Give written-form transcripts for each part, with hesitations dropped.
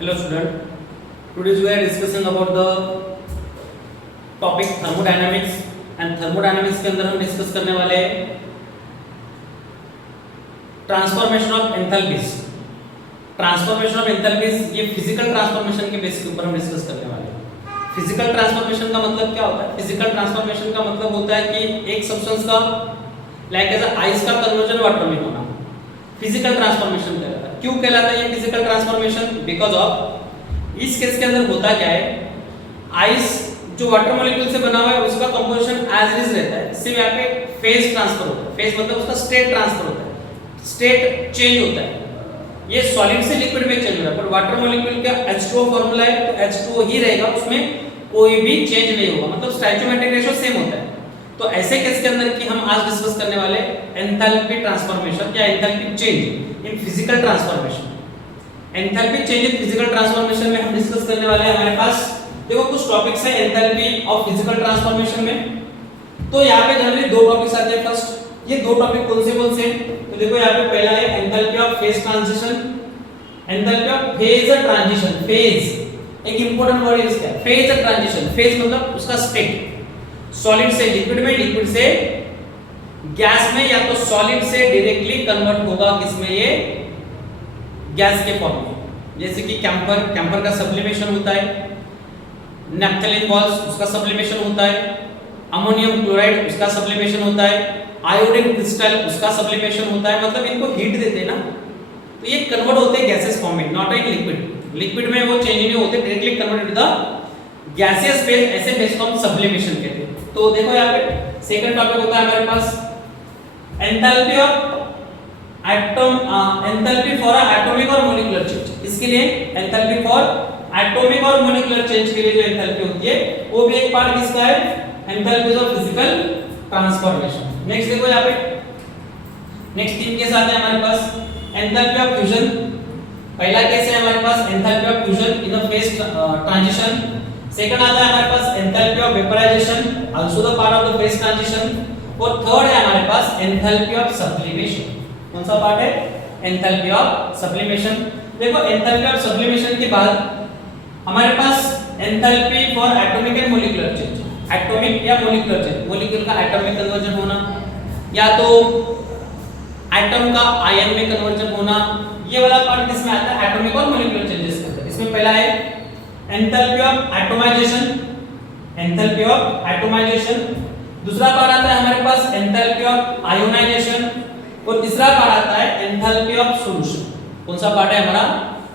Hello student, today we are discussing about the topic thermodynamics and thermodynamics के अंदर हम discuss करने वाले हैं transformation of enthalpies. Transformation of enthalpies ये फिजिकल ट्रांसफॉर्मेशन के बेसिस के ऊपर हम डिस्कस करने वाले हैं। फिजिकल ट्रांसफॉर्मेशन का मतलब क्या होता है? फिजिकल ट्रांसफॉर्मेशन का मतलब होता है कि एक सब्सटेंस का लाइक एज आइस का कन्वर्जन वाटर में होना फिजिकल ट्रांसफॉर्मेशन कहलाता है। क्यों कहलाता है ये फिजिकल ट्रांसफॉर्मेशन? बिकॉज ऑफ इस केस के अंदर होता क्या है, आइस जो वाटर मॉलिक्यूल से बना हुआ है उसका कंपोजिशन एज इट इज रहता है, सिर्फ यहाँ पे फेज ट्रांसफर होता है। फेज मतलब उसका स्टेट ट्रांसफर होता है, स्टेट चेंज होता है। ये सॉलिड से लिक्विड में चेंज हो रहा है, पर वाटर मॉलिक्यूल का H2O फार्मूला है तो H2O ही रहेगा, उसमें कोई भी चेंज नहीं होगा, मतलब स्टोइकोमेट्रिक रेशियो सेम होता है। तो ऐसे केस के अंदर कि हम आज डिस्कस करने वाले एंथैल्पी ट्रांसफॉर्मेशन या enthalpy change in physical transformation. Enthalpy change in physical transformation में हम डिस्कस करने वाले हैं। हमारे पास देखो कुछ टॉपिक्स है एंथैल्पी ऑफ फिजिकल ट्रांसफॉर्मेशन में। तो यहाँ पे जनरली दो टॉपिक्स आते हैं। फर्स्ट ये दो टॉपिक कौन से हैं? तो देखो यहाँ पे पहला है enthalpy of phase transition, enthalpy of phase transition. Phase एक इंपॉर्टेंट वर्ड है इसका, फेज ट्रांजिशन। फेज मतलब उसका स्टेट, सॉलिड से लिक्विड में, लिक्विड से गैस में, या तो सॉलिड से डायरेक्टली कन्वर्ट होगा किसमें? ये गैस के फॉर्म में। जैसे कि कैंपर का सब्लिमेशन होता है, नैप्थलीन बॉल्स उसका सब्लिमेशन होता है, अमोनियम क्लोराइड उसका सब्लिमेशन होता है, आयोडीन क्रिस्टल उसका सब्लिमेशन होता है। मतलब इनको हीट देते हैं ना, तो ये कन्वर्ट होते हैं गैसेस फॉर्म में, नॉट इन लिक्विड। लिक्विड में वो चेंज नहीं होते, directly convert to the gaseous phase. ऐसे फेज को हम सब्लिमेशन कहते हैं। तो देखो यहाँ पे सेकंड टॉपिक होता है हमारे पास enthalpy of atom, enthalpy for atomic और मॉलिक्यूलर चेंज। इसके लिए एंथैल्पी फॉर एटॉमिक और मॉलिक्यूलर चेंज के लिए जो एंथैल्पी होती है वो भी एक पार्ट किसका है? Enthalpy of physical transformation. Next देखो यहाँ पे नेक्स्ट तीन केस आते हैं हमारे पास। एंथैल्पी ऑफ फ्यूजन, पहला केस है हमारे पास enthalpy of fusion in a phase transition. Second आता है हमारे पास enthalpy of vaporization, also the part of the phase transition. और थर्ड है हमारे पास एंथैल्पी ऑफ सब्लिमेशन। कौन सा पार्ट है? Enthalpy of sublimation. देखो एंथैल्पी ऑफ सब्लिमेशन के बाद हमारे पास enthalpy for atomic and molecular change. Atomic या मॉलिक्यूलर चेंज, मॉलिक्यूल का एटम में कन्वर्जन होना या तो एटम का आयन में कन्वर्जन होना, ये वाला पार्ट किसमें आता है? एटॉमिक और मॉलिक्यूलर चेंजेस के अंदर। इसमें पहला है enthalpy of atomisation, enthalpy of atomisation. दूसरा पार्ट आता है हमारे पास एंथैल्पी ऑफ आयोनाइजेशन, और तीसरा पार्ट आता है एंथैल्पी ऑफ सॉल्यूशन। कौन सा पार्ट है हमारा?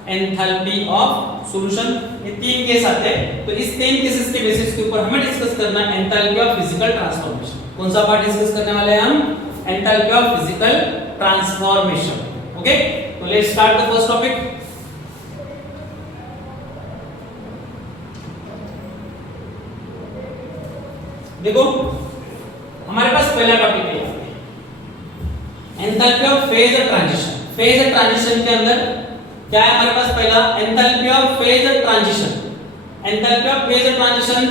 Enthalpy of solution. ये तीन केस आते हैं। तो इस तीन केसेस के बेसिस के ऊपर हमें डिस्कस करना है एंथैल्पी ऑफ फिजिकल ट्रांसफॉर्मेशन। कौन सा पार्ट डिस्कस करने वाले हैं हम? Enthalpy of physical transformation. Okay, तो let's start the first topic. देखो हमारे पास पहला टॉपिक है enthalpy of phase transition. Phase transition के अंदर क्या है हमारे पास? पहला enthalpy of phase transition. Enthalpy of phase transition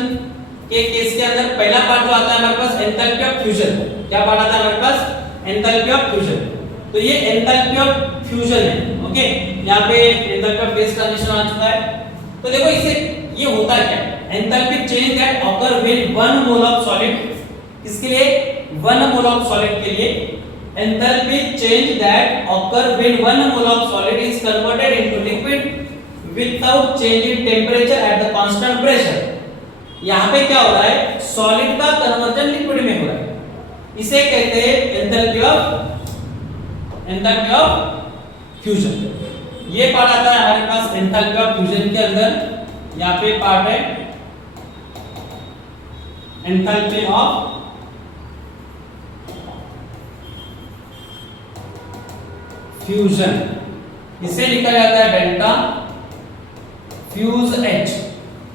के केस के अंदर पहला पार्ट जो आता है हमारे पास एंथैल्पी ऑफ फ्यूजन। क्या पार्ट आता है हमारे पास? Enthalpy of fusion. तो ये एंथैल्पी ऑफ फ्यूजन है। ओके, यहाँ पे एंथैल्पी ऑफ फेज ट्रांजिशन आ चुका है। तो देखो इसे ये होता है क्या? Enthalpy change that occur when 1 mole of solid, इसके लिए 1 मोल ऑफ सॉलिड के लिए enthalpy change that occur when 1 mole of solid is converted into liquid without change in temperature at the constant pressure. यहाँ पे क्या हो रहा है? सॉलिड का कन्वर्जन लिक्विड में हो रहा है, इसे कहते हैं एंथैल्पी ऑफ फ्यूजन। ये पार्ट आता है हमारे पास एंथैल्पी ऑफ फ्यूजन के अंदर। यहाँ पे पार्ट है एंथैल्पी ऑफ फ्यूजन, इसे लिखा जाता है डेल्टा फ्यूज H।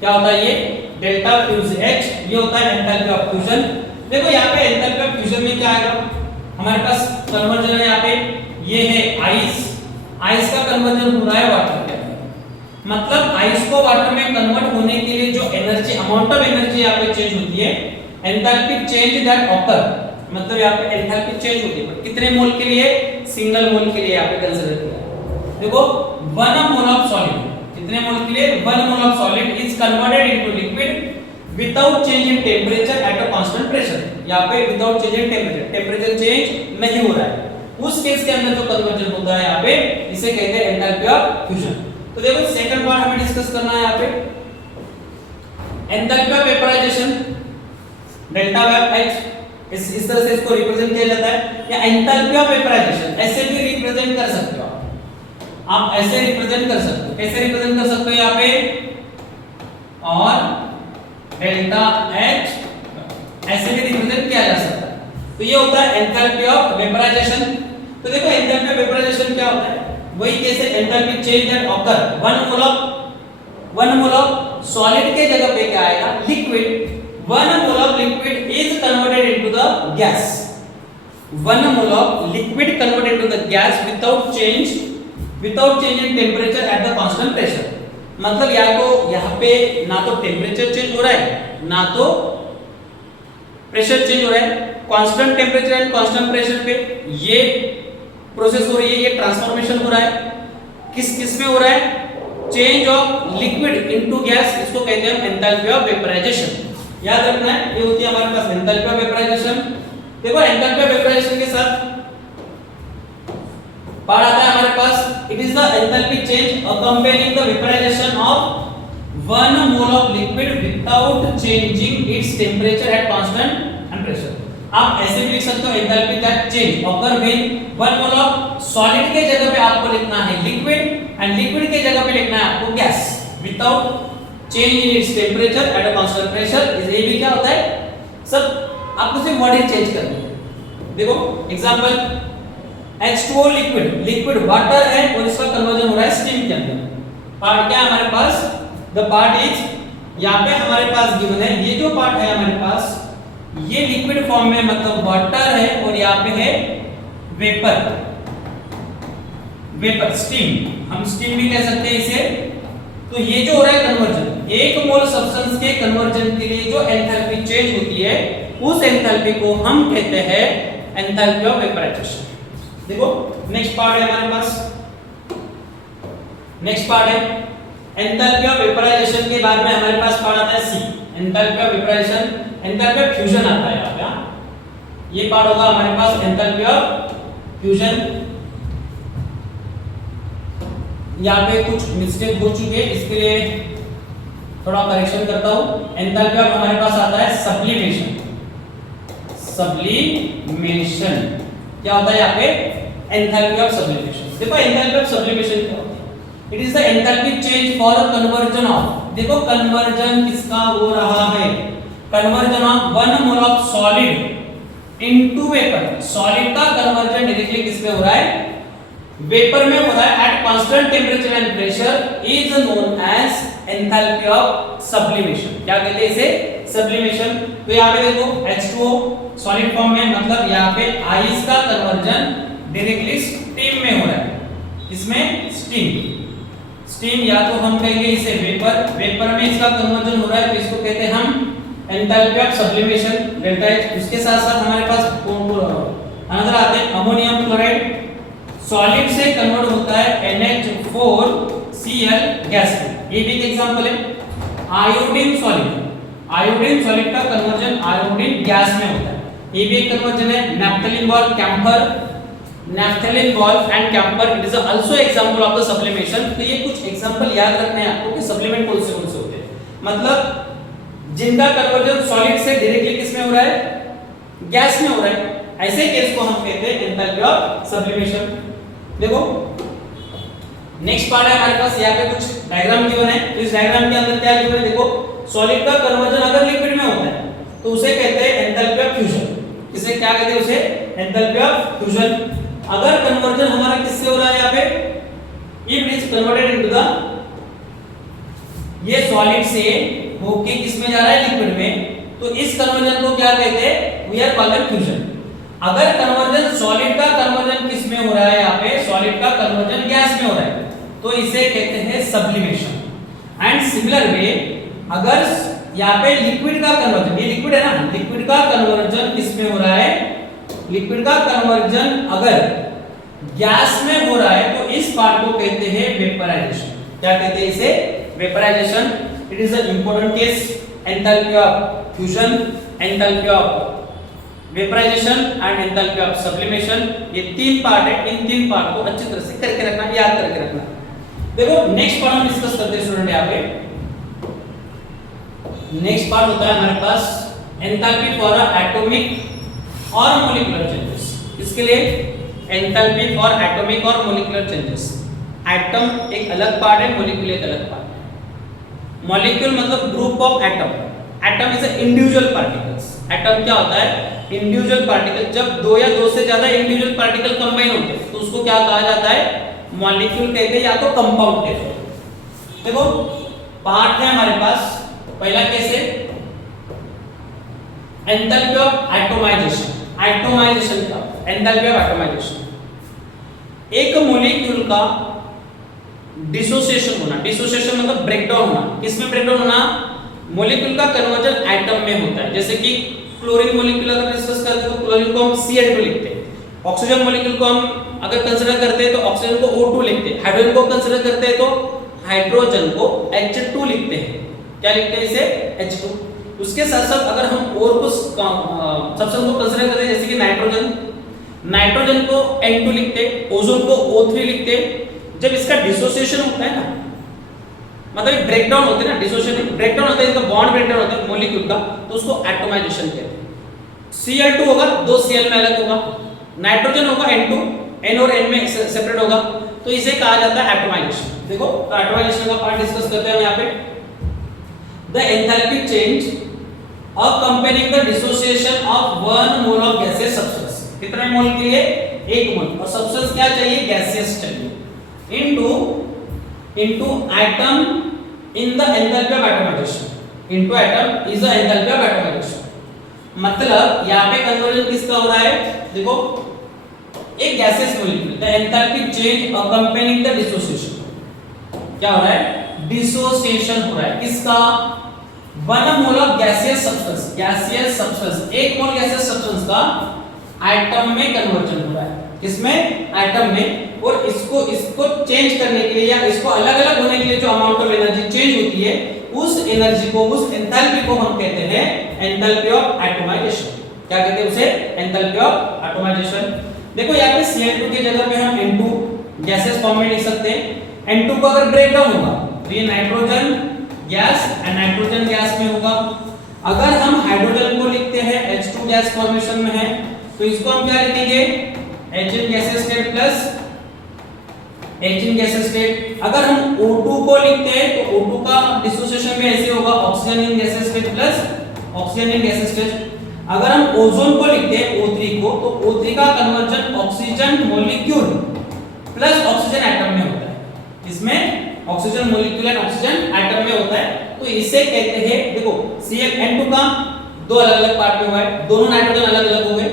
क्या होता है ये? डेल्टा फ्यूज H, ये होता है एंथैल्पी ऑफ फ्यूजन। देखो यहाँ पे एंथैल्पी ऑफ फ्यूजन में क्या आएगा हमारे पास? कन्वर्जन है यहाँ पे, ये है आइस, आइस का कन्वर्जन हो रहा है वाटर के अंदर। मतलब आइस को वाटर में कन्वर्ट होने के लिए जो एनर्जी, अमाउंट ऑफ एनर्जी यहाँ पे चेंज होती है, एंथैल्पी चेंज दैट ऑकर, मतलब यहाँ पे एंथैल्पी चेंज होती है। कितने मोल के लिए? सिंगल मोल के लिए यहाँ पे कंसीडर किया। देखो 1 मोल ऑफ सॉलिड, कितने मोल के लिए 1 mole of solid is converted into liquid without change in temperature at a constant pressure. यहाँ पे without change in temperature, temperature change नहीं हो रहा है, उस केस के अंदर जो कन्वर्जन होता है यहाँ पे इसे कहते हैं एंथैल्पी ऑफ फ्यूजन। तो देखो सेकंड पार्ट हमें डिस्कस करना है यहाँ पे enthalpy of vaporization, delta vap H, इस तरह से इसको रिप्रेजेंट किया जाता है। या एंथैल्पी ऑफ वेपराइजेशन ऐसे भी रिप्रेजेंट कर सकते हो आप ऐसे रिप्रेजेंट कर सकते हो। कैसे रिप्रेजेंट कर सकते हो यहाँ पे, और डेल्टा एच ऐसे भी रिप्रेजेंट किया जा सकता है। तो ये होता है एंथैल्पी ऑफ वेपराइजेशन। तो देखो एंथैल्पी ऑफ वेपराइजेशन क्या होता है, वही कैसे enthalpy change that occur 1 mole of solid के जगह पे क्या आएगा liquid, 1 mole of liquid is converted into the gas, 1 mole of liquid converted into the gas without change in temperature at the constant pressure. मतलब या तो यहाँ पे ना तो टेम्परेचर चेंज हो रहा है ना तो प्रेशर चेंज हो रहा है, constant temperature and constant pressure पे ये प्रोसेस हो रही है, ये ट्रांसफॉर्मेशन हो रहा है। किस में हो रहा है, change of liquid into gas, इसको कहते हैं एंथैल्पी ऑफ वेपराइजेशन। याद रखना है, ये होती है हमारे पास एंथैल्पी ऑफ वेपराइजेशन। देखो एंथैल्पी ऑफ वेपराइजेशन के साथ पार्ट आता है हमारे पास, it is the enthalpy change accompanying the vaporization of 1 mole of liquid without changing its temperature at constant and pressure. आप ऐसे भी लिख सकते हो enthalpy that change occur when 1 mole of solid के जगह पे आपको लिखना है लिक्विड एंड लिक्विड के जगह पे लिखना है आपको gas without change in its temperature at a constant pressure. ये भी क्या होता है, सब आपको सिर्फ वर्डिंग चेंज करनी है। देखो एग्जांपल H2O लिक्विड वाटर है और इसका कन्वर्जन हो रहा है स्टीम के अंदर। पार्ट क्या है हमारे पास, द पार्ट इज यहाँ पे हमारे पास गिवन है, ये जो पार्ट है हमारे पास ये लिक्विड फॉर्म में मतलब वाटर है और यहाँ पे है वेपर स्टीम, हम स्टीम भी कह सकते हैं इसे। तो ये जो हो रहा है कन्वर्जन, 1 मोल सब्सटेंस के कन्वर्जन के लिए जो एंथैल्पी चेंज होती है उस एंथैल्पी को हम कहते हैं एंथैल्पी ऑफ वेपराइजेशन। देखो नेक्स्ट पार्ट है हमारे पास, नेक्स्ट पार्ट है एंथैल्पी ऑफ वेपराइजेशन के बाद में हमारे पास पार्ट आता है C, enthalpy of vaporization, enthalpy of fusion आता है यहाँ पे। ये पार्ट होगा हमारे पास एंथैल्पी ऑफ फ्यूजन। यहाँ पे कुछ मिस्टेक हो चुकी है, इसके लिए थोड़ा करेक्शन करता हूँ। एंथैल्पी ऑफ हमारे पास आता है सब्लिमेशन, क्या होता है यहाँ पे एंथैल्पी ऑफ सब्लिमेशन। देखो एंथैल्पी ऑफ सब्लिमेशन क्या होता है, it is the enthalpy change for conversion of, देखो कन्वर्जन किसका हो रहा है, conversion of 1 mole of solid into vapour. Solid का कन्वर्जन डायरेक्टली किस में हो रहा है, वेपर में हो रहा है at constant temperature and pressure is known as enthalpy of sublimation. क्या कहते हैं इसे, सब्लिमेशन। तो यहाँ पे देखो H2O सॉलिड फॉर्म में, मतलब यहाँ पे आइस का कन्वर्जन डायरेक्टली स्टीम में हो रहा है, इसमें स्टीम या तो हम कहेंगे इसे वेपर में इसका कन्वर्जन हो रहा है, तो इसको कहते हैं हम enthalpy of sublimation delta H. उसके साथ साथ हमारे पास अनदर आते हैं अमोनियम क्लोराइड, सॉलिड से कन्वर्ट होता है NH4Cl गैस में। ये भी एक एग्जांपल है। आयोडीन सॉलिड का कन्वर्जन आयोडीन गैस में होता है, ये भी एक कन्वर्जन है। Naphthalene ball and camphor, it is also example of the sublimation. तो ये कुछ एग्जांपल याद रखने हैं आपको कि सब्लिमेंट कौन से होते हैं, मतलब जिनका कन्वर्जन सॉलिड से डायरेक्टली किस में हो रहा है, गैस में हो रहा है, ऐसे केस को हम कहते हैं एंथैल्पी ऑफ सब्लिमेशन। देखो नेक्स्ट पार्ट है हमारे पास, यहाँ पे कुछ डायग्राम गिवन है। तो इस डायग्राम के अंदर क्या गिवन है, देखो सॉलिड का कन्वर्जन अगर लिक्विड में होता है तो उसे कहते हैं एंथैल्पी ऑफ फ्यूजन। किसे क्या कहते हैं, उसे एंथैल्पी ऑफ फ्यूजन। अगर कन्वर्जन हमारा किससे हो रहा है, यहाँ पे if it is converted into the, ये सॉलिड से होके किस में जा रहा है, लिक्विड में, तो इस कन्वर्जन को क्या कहते हैं, वी आर कॉल्ड फ्यूजन। अगर कन्वर्जन सॉलिड का कन्वर्जन किस में हो रहा है, यहाँ पे सॉलिड का कन्वर्जन गैस में हो रहा है, तो इसे कहते हैं सब्लिमेशन। एंड सिमिलर वे अगर यहाँ पे लिक्विड का कन्वर्जन, ये लिक्विड है ना, लिक्विड का कन्वर्जन किस में हो रहा है, लिक्विड का कन्वर्जन अगर गैस में हो रहा है तो इस पार्ट को कहते हैं वेपराइजेशन। क्या कहते हैं इसे? Vaporisation. It is a important case. Enthalpy of fusion, enthalpy of vaporisation and enthalpy of sublimation, ये तीन पार्ट है। इन तीन पार्ट को अच्छी तरह से करके रखना, याद करके रखना। देखो नेक्स्ट पार्ट हम डिस्कस करते हैं स्टूडेंट। यहाँ पे नेक्स्ट पार्ट होता है हमारे पास एंथैल्पी फॉर एटॉमिक और मॉलिक्यूलर चेंजेस। इसके लिए एंथैल्पी फॉर एटॉमिक और मॉलिक्यूलर चेंजेस। एटम एक अलग पार्ट है, मॉलिक्यूल एक अलग पार्ट है। मॉलिक्यूल मतलब group of atom. Atom is individual particles. Atom क्या होता है? Individual particle. जब दो या दो से ज्यादा इंडिविजुअल पार्टिकल कंबाइन होते हैं तो उसको क्या कहा जाता है? मॉलिक्यूल कहते हैं या तो कंपाउंड कहते हैं। देखो पार्ट है हमारे पास। पहला केस है एंथैल्पी ऑफ एटोमाइजेशन। एटोमाइजेशन का एंथैल्पी ऑफ एटोमाइजेशन, एक मॉलिक्यूल का डिसोसिएशन होना। डिसोसिएशन मतलब ब्रेकडाउन होना। किसमें ब्रेकडाउन होना? मॉलिक्यूल का कन्वर्जन एटम में होता है। जैसे कि क्लोरीन मॉलिक्यूल अगर डिस्कस करते हैं तो क्लोरीन को हम Cl2 लिखते हैं। ऑक्सीजन मॉलिक्यूल को हम अगर कंसीडर करते हैं तो ऑक्सीजन को O2 लिखते हैं। हाइड्रोजन को कंसीडर करते हैं तो हाइड्रोजन को H2 लिखते हैं। क्या लिखते हैं इसे? H2। उसके साथ साथ अगर हम और कुछ सब्सटेंस को कंसीडर करते हैं जैसे कि नाइट्रोजन, नाइट्रोजन को N2 लिखते हैं, ओजोन को O3 लिखते हैं। जब इसका डिसोसिएशन होता है ना, मतलब ब्रेकडाउन होते हैं ना, डिसोसिएशन ब्रेकडाउन होता है, इसका बॉन्ड ब्रेकडाउन होता है मॉलिक्यूल का, तो उसको एटोमाइजेशन कहते हैं। Cl2 होगा, दो Cl में अलग होगा, नाइट्रोजन होगा N2, N और N में सेपरेट होगा, तो इसे कहा जाता है एटोमाइजेशन। देखो तो एटोमाइजेशन का पार्ट डिस्कस करते हैं यहाँ पे। The enthalpy change accompanying the dissociation of 1 mole of gaseous substance। कितने मोल के लिए? 1 मोल। और सब्सटेंस क्या चाहिए? गैसियस चाहिए। into atom in the enthalpy of atomization। into atom is the enthalpy of atomization। मतलब यहाँ पे कन्वर्जन किसका हो रहा है? देखो एक gaseous molecule, the enthalpy change accompanying the dissociation। क्या हो रहा है? डिसोसिएशन हो रहा है। किसका? 1 mole of gaseous substance. Gaseous substance, 1 mole gaseous substance का एटम में कन्वर्जन हो रहा है। किसमें? एटम में। और इसको चेंज करने के लिए या इसको अलग-अलग होने के लिए जो अमाउंट ऑफ एनर्जी चेंज होती है, उस एनर्जी को, उस एंथैल्पी को हम कहते हैं एंथैल्पी ऑफ एटोमाइजेशन। क्या कहते हैं उसे? Enthalpy of atomisation. देखो यहाँ पे Cl2 की जगह पे हम N2 गैसेस फॉर्म में लिख सकते हैं। N2 को अगर ब्रेक डाउन होगा तो ये nitrogen gas and nitrogen gas में होगा। अगर हम हाइड्रोजन को लिखते हैं H2 गैस फॉर्मेशन में है तो इसको हम क्या लिखेंगे? Hn gases state plus Hn gases state. अगर हम O2 को लिखते हैं तो O2 का डिसोसिएशन भी ऐसे होगा, oxygen in gases state plus oxygen in gases state. अगर हम ओजोन को लिखते हैं O3 को, तो O3 का conversion oxygen molecule plus oxygen atom में होता है। इसमें oxygen molecule and oxygen atom में होता है, तो इसे कहते हैं, देखो Cl2 का दो अलग-अलग पार्ट में हुआ है, दोनों नाइट्रोजन अलग-अलग हो गए,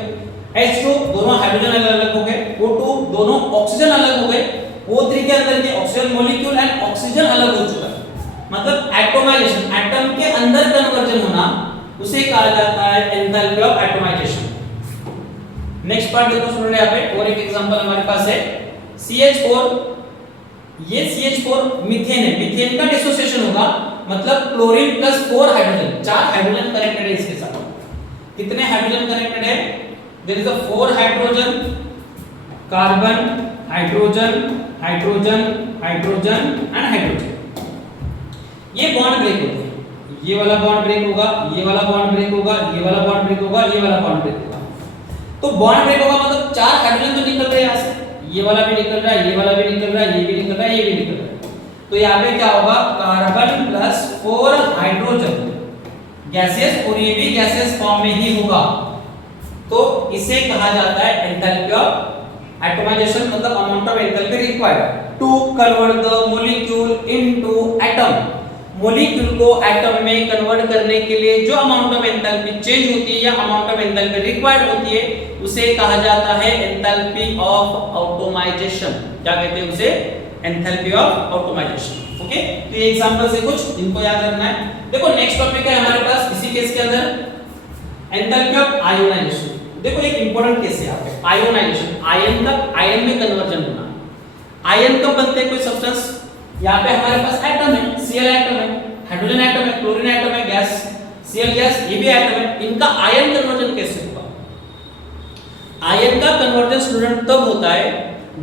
H2 दोनों हाइड्रोजन अलग-अलग हो गए, O2 दोनों ऑक्सीजन अलग हो गए, O3 के अंदर के ऑक्सीजन मॉलिक्यूल एंड ऑक्सीजन अलग हो चुका है। मतलब एटोमाइजेशन, एटम के अंदर कन्वर्जन होना, उसे कहा जाता है enthalpy of atomisation. Next part देखो स्टूडेंट, यहाँ पे और एक एग्जांपल हमारे पास है CH4। ये CH4 मीथेन है, मीथेन का डिसोसिएशन होगा, मतलब chlorine plus 4 hydrogen, 4 hydrogen connected है इसके साथ। कितने हाइड्रोजन कनेक्टेड है? There is a 4 hydrogen, carbon, hydrogen, hydrogen, hydrogen and hydrogen. ये बॉन्ड ब्रेक होते हैं, ये वाला बॉन्ड ब्रेक होगा, ये वाला बॉन्ड ब्रेक होगा, ये वाला बॉन्ड ब्रेक होगा, ये वाला बॉन्ड ब्रेक होगा। तो बॉन्ड ब्रेक होगा मतलब 4 हाइड्रोजन तो निकल रहे हैं यहाँ से, ये वाला भी निकल रहा है, ये वाला भी निकल रहा है, ये भी निकल रहा है, ये भी निकल रहा है। तो यहाँ पे क्या होगा? कार्बन प्लस 4 हाइड्रोजन गैसेस, और ये भी गैसेस फॉर्म में ही होगा। तो इसे कहा जाता है एंथैल्पी ऑफ एटोमाइजेशन, मतलब amount of enthalpy required to convert the molecule into atom. Molecule को एटम में कन्वर्ट करने के लिए जो अमाउंट ऑफ एंथैल्पी चेंज होती है या अमाउंट ऑफ एंथैल्पी रिक्वायर्ड होती है, उसे कहा जाता है एंथैल्पी ऑफ ऑटोमाइजेशन। क्या कहते हैं उसे? Enthalpy of automisation. ओके, तो ये एग्जांपल से कुछ इनको याद रखना है। देखो नेक्स्ट टॉपिक है हमारे पास इसी केस के अंदर एंथैल्पी ऑफ आयोनाइजेशन। देखो एक इंपॉर्टेंट केस है यहाँ पे, आयोनाइजेशन। आयन का आयन में कन्वर्जन होना। आयन कब बनते हैं कोई सब्सटेंस? यहाँ पे हमारे पास एटम है, Cl एटम है, हाइड्रोजन एटम है, क्लोरीन एटम है, गैस Cl गैस ये भी एटम है। इनका आयन कन्वर्जन कैसे होगा? आयन का कन्वर्जन स्टूडेंट तब होता है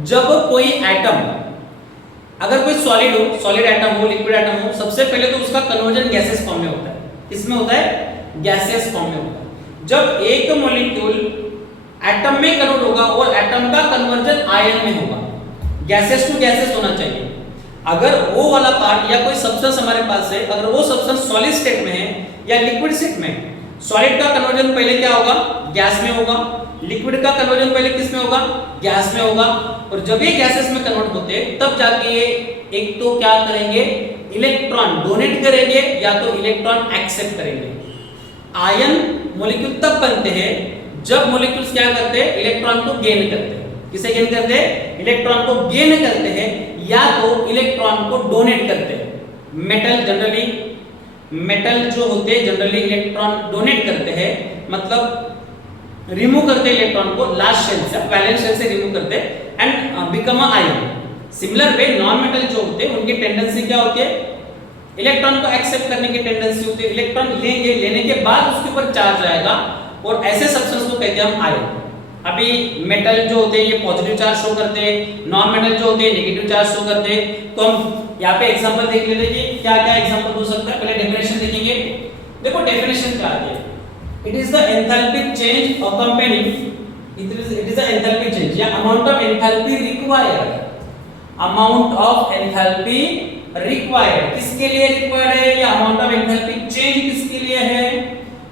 जब कोई एटम, अगर कोई सॉलिड हो, सॉलिड एटम हो, लिक्विड एटम हो, सबसे पहले तो उसका कन्वर्जन गैसियस फॉर्म में होता है। किसमें होता है? गैसियस फॉर्म में होता है। जब एक मॉलिक्यूल एटम में कन्वर्ट होगा और एटम का कन्वर्जन आयन में होगा, गैसेस टू गैसेस होना चाहिए। अगर वो वाला पार्ट या कोई सब्सटेंस हमारे पास है, अगर वो सब्सटेंस सॉलिड स्टेट में है या लिक्विड स्टेट में, सॉलिड का कन्वर्जन पहले क्या होगा? गैस में होगा। लिक्विड का कन्वर्जन पहले किस में होगा? गैस में होगा। और जब ये गैसेस में कन्वर्ट होते हैं तब जाके ये एक तो क्या करेंगे? इलेक्ट्रॉन डोनेट करेंगे या तो इलेक्ट्रॉन एक्सेप्ट करेंगे। आयन मॉलिक्यूल तब बनते हैं जब मॉलिक्यूल्स क्या करते हैं? इलेक्ट्रॉन को गेन करते हैं। किसे गेन करते हैं? इलेक्ट्रॉन को गेन करते हैं या तो इलेक्ट्रॉन को डोनेट करते हैं। मेटल जनरली, मेटल जो होते हैं जनरली इलेक्ट्रॉन डोनेट करते हैं, मतलब रिमूव करते हैं इलेक्ट्रॉन को लास्ट शेल से, वैलेंस शेल से रिमूव करते हैं and become a ion. Similar way non metal जो होते हैं उनकी टेंडेंसी क्या होती है? इलेक्ट्रॉन को एक्सेप्ट करने की टेंडेंसी होती है। इलेक्ट्रॉन लेंगे, लेने के बाद उसके ऊपर चार्ज आएगा और ऐसे सब्सटेंस को कहते हैं हम आयन। अभी मेटल जो होते हैं ये पॉजिटिव चार्ज शो करते हैं, नॉन मेटल जो होते हैं नेगेटिव चार्ज शो करते हैं। तो हम यहाँ पे एग्जांपल देख लेते हैं कि क्या क्या एग्जांपल हो सकता है। पहले डेफिनेशन देखेंगे। देखो डेफिनेशन क्या है? It is the enthalpy change accompanying, it is the enthalpy change या amount of enthalpy required, amount of enthalpy required किसके लिए रिक्वायर्ड है? या अमाउंट ऑफ एंथैल्पी चेंज किसके लिए है?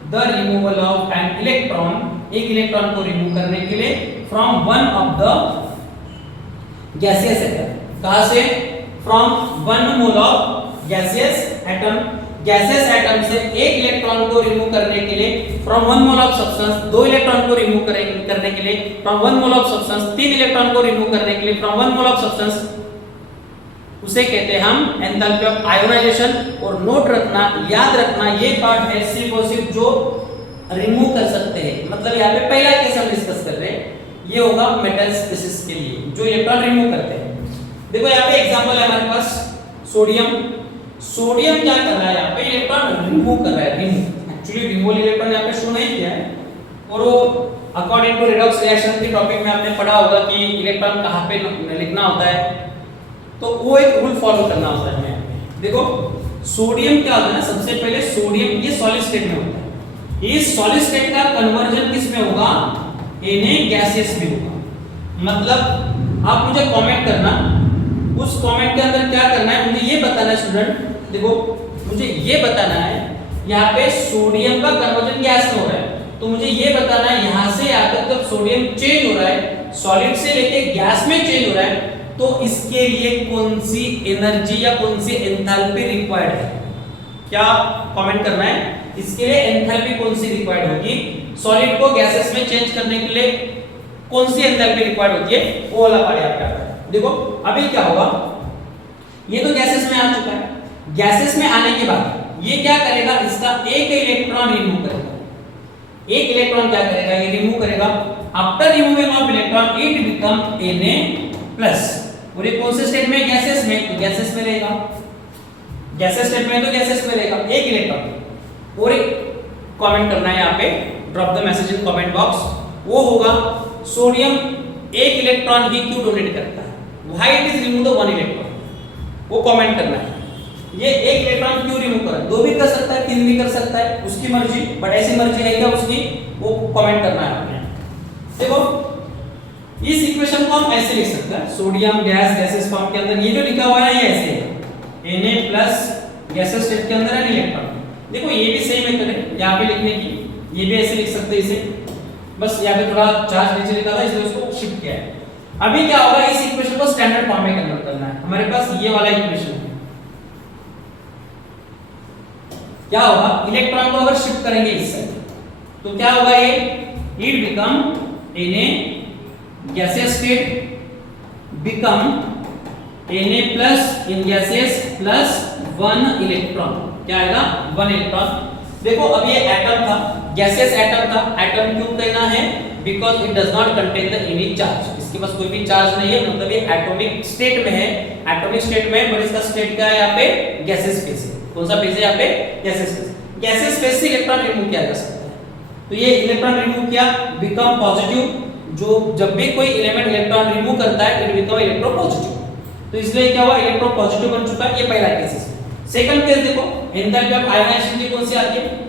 The removal of an electron, एक इलेक्ट्रॉन को रिमूव करने के लिए from one of the gaseous atom. कहां से? From one mole of gaseous atom. Gaseous atom से एक इलेक्ट्रॉन को रिमूव करने के लिए from one mole of substance, दो इलेक्ट्रॉन को रिमूव करने के लिए from one mole of substance, तीन इलेक्ट्रॉन को रिमूव करने के लिए from one mole of substance, उसे कहते हैं हम एंथैल्पी ऑफ आयोनाइजेशन। और नोट रखना, याद रखना, ये पार्ट है सिर्फ और सिर्फ जो रिमूव कर सकते हैं। मतलब यहाँ पे पहला केस हम डिस्कस कर रहे हैं, ये होगा मेटल स्पीशीज के लिए जो इलेक्ट्रॉन रिमूव करते हैं। देखो यहाँ पे एग्जांपल है हमारे पास सोडियम। सोडियम क्या कर रहा है? यहाँ पे इलेक्ट्रॉन रिमूव कर रहा है। रिमूव एक्चुअली रिमूवल इलेक्ट्रॉन यहाँ पे शो नहीं किया है। और वो अकॉर्डिंग टू रिडॉक्स रिएक्शन के टॉपिक में आपने पढ़ा होगा कि इलेक्ट्रॉन कहाँ पे लिखना होता है, तो वो एक रूल फॉलो करना होता है हमें। देखो सोडियम क्या होता है ना, सबसे पहले सोडियम ये सॉलिड स्टेट में होता है। इस सॉलिड स्टेट का कन्वर्जन किस में होगा? Na गैसियस में होगा। मतलब आप मुझे कमेंट करना, उस कमेंट के अंदर क्या करना है, मुझे ये बताना है स्टूडेंट। देखो मुझे ये बताना है यहाँ पे सोडियम का कन्वर्जन गैस में हो रहा है, तो मुझे ये बताना है यहाँ से यहाँ तक जब सोडियम चेंज हो रहा है, सॉलिड से लेके गैस में चेंज हो रहा है, तो इसके लिए कौन सी एनर्जी या कौन सी एंथैल्पी रिक्वायर्ड है? क्या कमेंट करना है? इसके लिए एंथैल्पी कौन सी रिक्वायर्ड होगी? सॉलिड को गैसेस में चेंज करने के लिए कौन सी एंथैल्पी रिक्वायर्ड होती है? वो वाला पार्ट याद करना है। देखो अभी क्या होगा, ये तो गैसेस में आ चुका है। गैसेस में आने के बाद ये क्या करेगा? इसका एक इलेक्ट्रॉन रिमूव करेगा। एक इलेक्ट्रॉन क्या करेगा? ये रिमूव करेगा। After removing of electron it become Na plus. और ये कौन से स्टेट में? गैसेस में, तो गैसेस में रहेगा। गैसेस स्टेट में तो गैसेस में रहेगा एक इलेक्ट्रॉन। और एक कमेंट करना है यहाँ पे, drop the message in comment box. वो होगा सोडियम एक इलेक्ट्रॉन ही क्यों डोनेट करता है? Why it is remove the one electron? वो कमेंट करना है। ये एक इलेक्ट्रॉन क्यों रिमूव कर रहा है? दो भी कर सकता है, तीन भी कर सकता है, उसकी मर्जी, बट ऐसी मर्जी है क्या उसकी? वो कमेंट करना है आपने। देखो इस इक्वेशन को हम ऐसे लिख सकते हैं, सोडियम गैस गैसेस फॉर्म के अंदर ये जो लिखा हुआ है ये ऐसे है, Na प्लस गैसेस स्टेट के अंदर है इलेक्ट्रॉन। देखो ये भी सही मेथड है यहाँ पे लिखने की, ये भी ऐसे लिख सकते हैं इसे, बस यहाँ पे थोड़ा चार्ज नीचे लिखा था इसलिए उसको शिफ्ट किया है। अभी क्या होगा, इस इक्वेशन को स्टैंडर्ड फॉर्म में कन्वर्ट करना है। हमारे पास ये वाला इक्वेशन है, क्या होगा? इलेक्ट्रॉन को अगर शिफ्ट करेंगे इस साइड तो क्या होगा? ये it become Na gaseous state become Na plus in gaseous plus 1 electron. क्या आएगा? 1 इलेक्ट्रॉन। देखो अब ये एटम था, गैसियस एटम था। एटम क्यों कहना है? Because it does not contain the any charge. इसके पास कोई भी चार्ज नहीं है, मतलब ये एटॉमिक स्टेट में है। एटॉमिक स्टेट में, और इसका स्टेट क्या है यहाँ पे गैसेस फेज है। कौन सा फेज है यहाँ पे गैसेस फेज। गैसेस फेज से इलेक्ट्रॉन रिमूव किया जा सकता है। तो ये इलेक्ट्रॉन रिमूव किया, बिकम पॉजिटिव। जो जब भी कोई एलिमेंट इलेक्ट्रॉन रिमूव करता है इट बिकम इलेक्ट्रोपॉजिटिव। तो इसलिए क्या हुआ, इलेक्ट्रोपॉजिटिव बन चुका है। ये पहला केस है। सेकंड केस देखो, एंथैल्पी ऑफ आयोनाइजेशन की कौन सी आती है,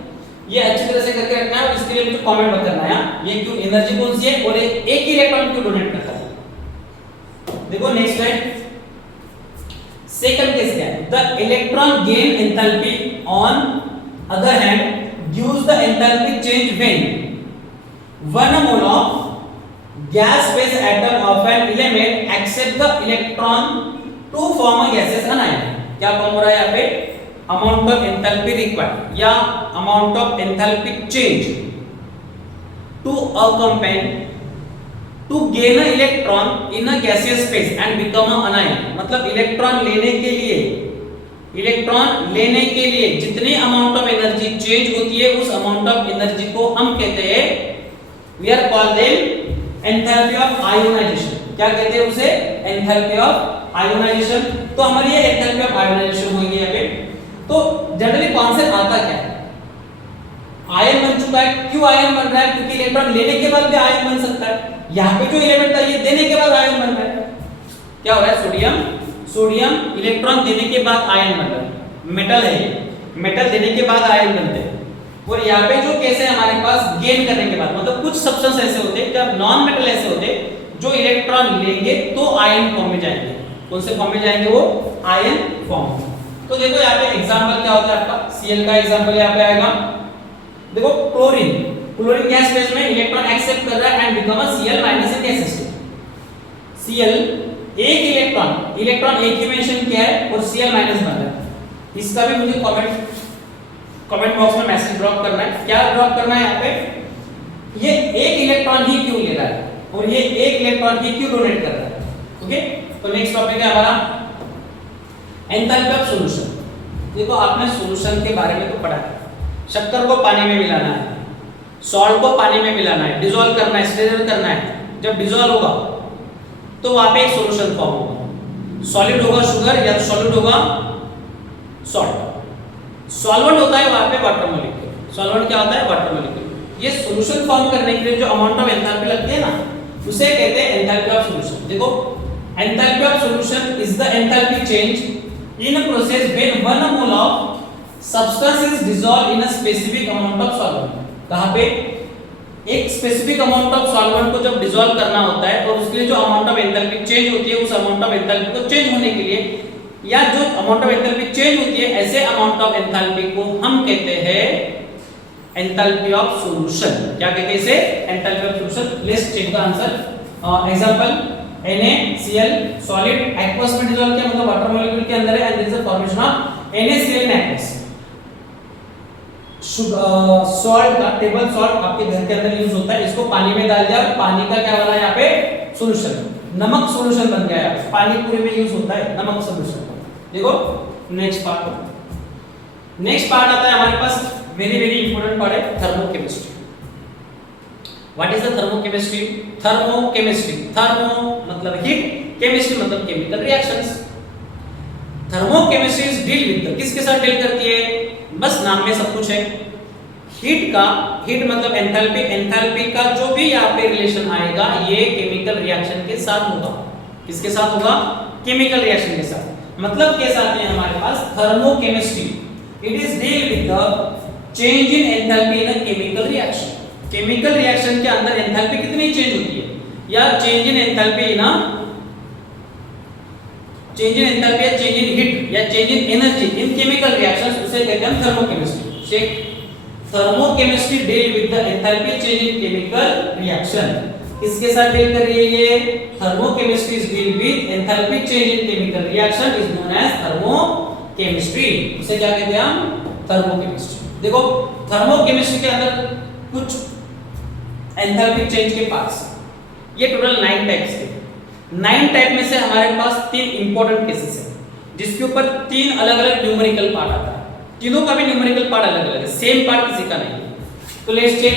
ये अच्छी तरह से करके रखना है और इसके लिए मुझे कमेंट मत करना है। ये क्यों एनर्जी कौन सी है और एक ही इलेक्ट्रॉन क्यों डोनेट करता है। देखो नेक्स्ट है सेकंड केस क्या है, the electron gain enthalpy on other hand gives the enthalpy change when 1 mole of gas phase atom of an element accept the electron to form a gaseous anion। क्या form हो रहा है यहाँ पे, amount of enthalpy required या amount of enthalpy change to accompany to gain an electron in a gaseous phase and become an anion। मतलब electron लेने के लिए जितनी अमाउंट ऑफ एनर्जी चेंज होती है उस अमाउंट ऑफ एनर्जी को हम कहते हैं, we are call them enthalpy of ionisation. क्या कहते हैं उसे, एंथैल्पी ऑफ आयोनाइजेशन। तो हमारी ये एंथैल्पी ऑफ आयोनाइजेशन होगी यहाँ पे। तो जनरली कॉन्सेप्ट आता क्या है, आयन बन चुका है। क्यों आयन बन रहा है, क्योंकि इलेक्ट्रॉन लेने के बाद भी आयन बन सकता है। यहाँ पे जो एलिमेंट था ये देने के बाद आयन बन रहा है। क्या हो रहा है, सोडियम इलेक्ट्रॉन देने के बाद आयन बन रहा है। मेटल है ये, मेटल देने के बाद आयन बनते हैं। और यहाँ पे जो केस है हमारे पास गेन करने के बाद, मतलब कुछ सब्सटेंस ऐसे होते हैं, जब नॉन मेटल ऐसे होते हैं जो इलेक्ट्रॉन लेंगे तो आयन फॉर्म में जाएंगे। कौन से फॉर्म में जाएंगे, वो आयन फॉर्म। तो देखो यहाँ पे एग्जांपल क्या होता है आपका, Cl का एग्जांपल यहाँ पे आएगा। देखो क्लोरीन गैस फेज में इलेक्ट्रॉन एक्सेप्ट कर रहा है and become a Cl minus in gas state. Cl एक इलेक्ट्रॉन एक ही मेंशन किया है और Cl माइनस बन रहा है। इसका भी मुझे कमेंट बॉक्स में मैसेज ड्रॉप करना है। क्या ड्रॉप करना है यहाँ पे, ये एक इलेक्ट्रॉन ही क्यों ले रहा है और ये एक इलेक्ट्रॉन ही क्यों डोनेट कर रहा है। ओके, तो नेक्स्ट टॉपिक है हमारा एंथैल्पी ऑफ सॉल्यूशन। देखो आपने सॉल्यूशन के बारे में तो पढ़ा है, शक्कर को पानी में मिलाना है, सॉल्ट को पानी में मिलाना है, डिसॉल्व करना है, स्टेरर करना है। जब डिसॉल्व होगा तो वहां पे एक सॉल्यूशन फॉर्म होगा। सॉलिड होगा शुगर या सॉलिड होगा सॉल्ट। सॉल्वेंट होता है वहां पे वाटर मॉलिक्यूल। सॉल्वेंट क्या होता है, वाटर मॉलिक्यूल। ये सॉल्यूशन फॉर्म करने के लिए जो अमाउंट ऑफ एंथैल्पी लगती है ना, उसे कहते हैं एंथैल्पी ऑफ सॉल्यूशन। देखो enthalpy of solution is the enthalpy change in a process when 1 mole of substance is dissolve in a specific amount of solvent. कहां पे, एक स्पेसिफिक अमाउंट ऑफ सॉल्वेंट को जब डिसॉल्व करना होता है और उसके लिए जो अमाउंट ऑफ एंथैल्पी चेंज होती है, उस अमाउंट ऑफ एंथैल्पी को चेंज होने के लिए या जो अमाउंट ऑफ एंथैल्पी चेंज होती है, ऐसे अमाउंट ऑफ एंथैल्पी को हम कहते हैं एंथैल्पी ऑफ सॉल्यूशन। क्या कहते हैं इसे, enthalpy of solution. Let's check the answer. Example NaCl solid aqueous में डिसॉल्व किया, मतलब वाटर मॉलिक्यूल के अंदर है and there is a formation of NaCl in aqueous. Salt का टेबल सॉल्ट आपके घर के अंदर यूज होता है, इसको पानी में डाल दिया, पानी का क्या बना यहाँ पे, सॉल्यूशन। नमक सॉल्यूशन बन गया है, पानी पूरी में यूज होता है नमक सॉल्यूशन। देखो नेक्स्ट पार्ट आता है हमारे पास, वेरी इंपॉर्टेंट पार्ट है thermochemistry. What is the thermochemistry, thermo मतलब हीट, केमिस्ट्री मतलब chemical reactions. Thermochemistry deal with, किसके साथ डील करती है, बस नाम में सब कुछ है। हीट मतलब एंथैल्पी का जो भी यहाँ पे रिलेशन आएगा ये केमिकल रिएक्शन के साथ होगा। किसके साथ होगा, केमिकल रिएक्शन के साथ। मतलब केस आते हैं हमारे पास thermochemistry, it is deal with the change in enthalpy in a chemical reaction. Chemical reaction के अंदर एंथैल्पी कितनी चेंज होती है, या change in enthalpy in change in enthalpy या चेंज इन हीट या change in energy in chemical reactions, उसे कहते हैं thermochemistry. Check, thermochemistry deal with the enthalpy change in chemical reaction. किसके साथ डील कर रही है ये, thermochemistry deal with enthalpy change in chemical reaction is known as thermochemistry. उसे क्या कहते हैं हम, थर्मोकेमिस्ट्री। देखो थर्मोकेमिस्ट्री के अंदर कुछ एंथैल्पी चेंज के पार्ट्स, ये टोटल 9 टाइप्स के। 9 टाइप में से हमारे पास 3 इंपॉर्टेंट केसेस हैं जिसके ऊपर 3 अलग-अलग न्यूमेरिकल पार्ट आता है। तीनों का भी न्यूमेरिकल पार्ट अलग-अलग है, सेम पार्ट किसी का नहीं है। तो लेट्स चेक।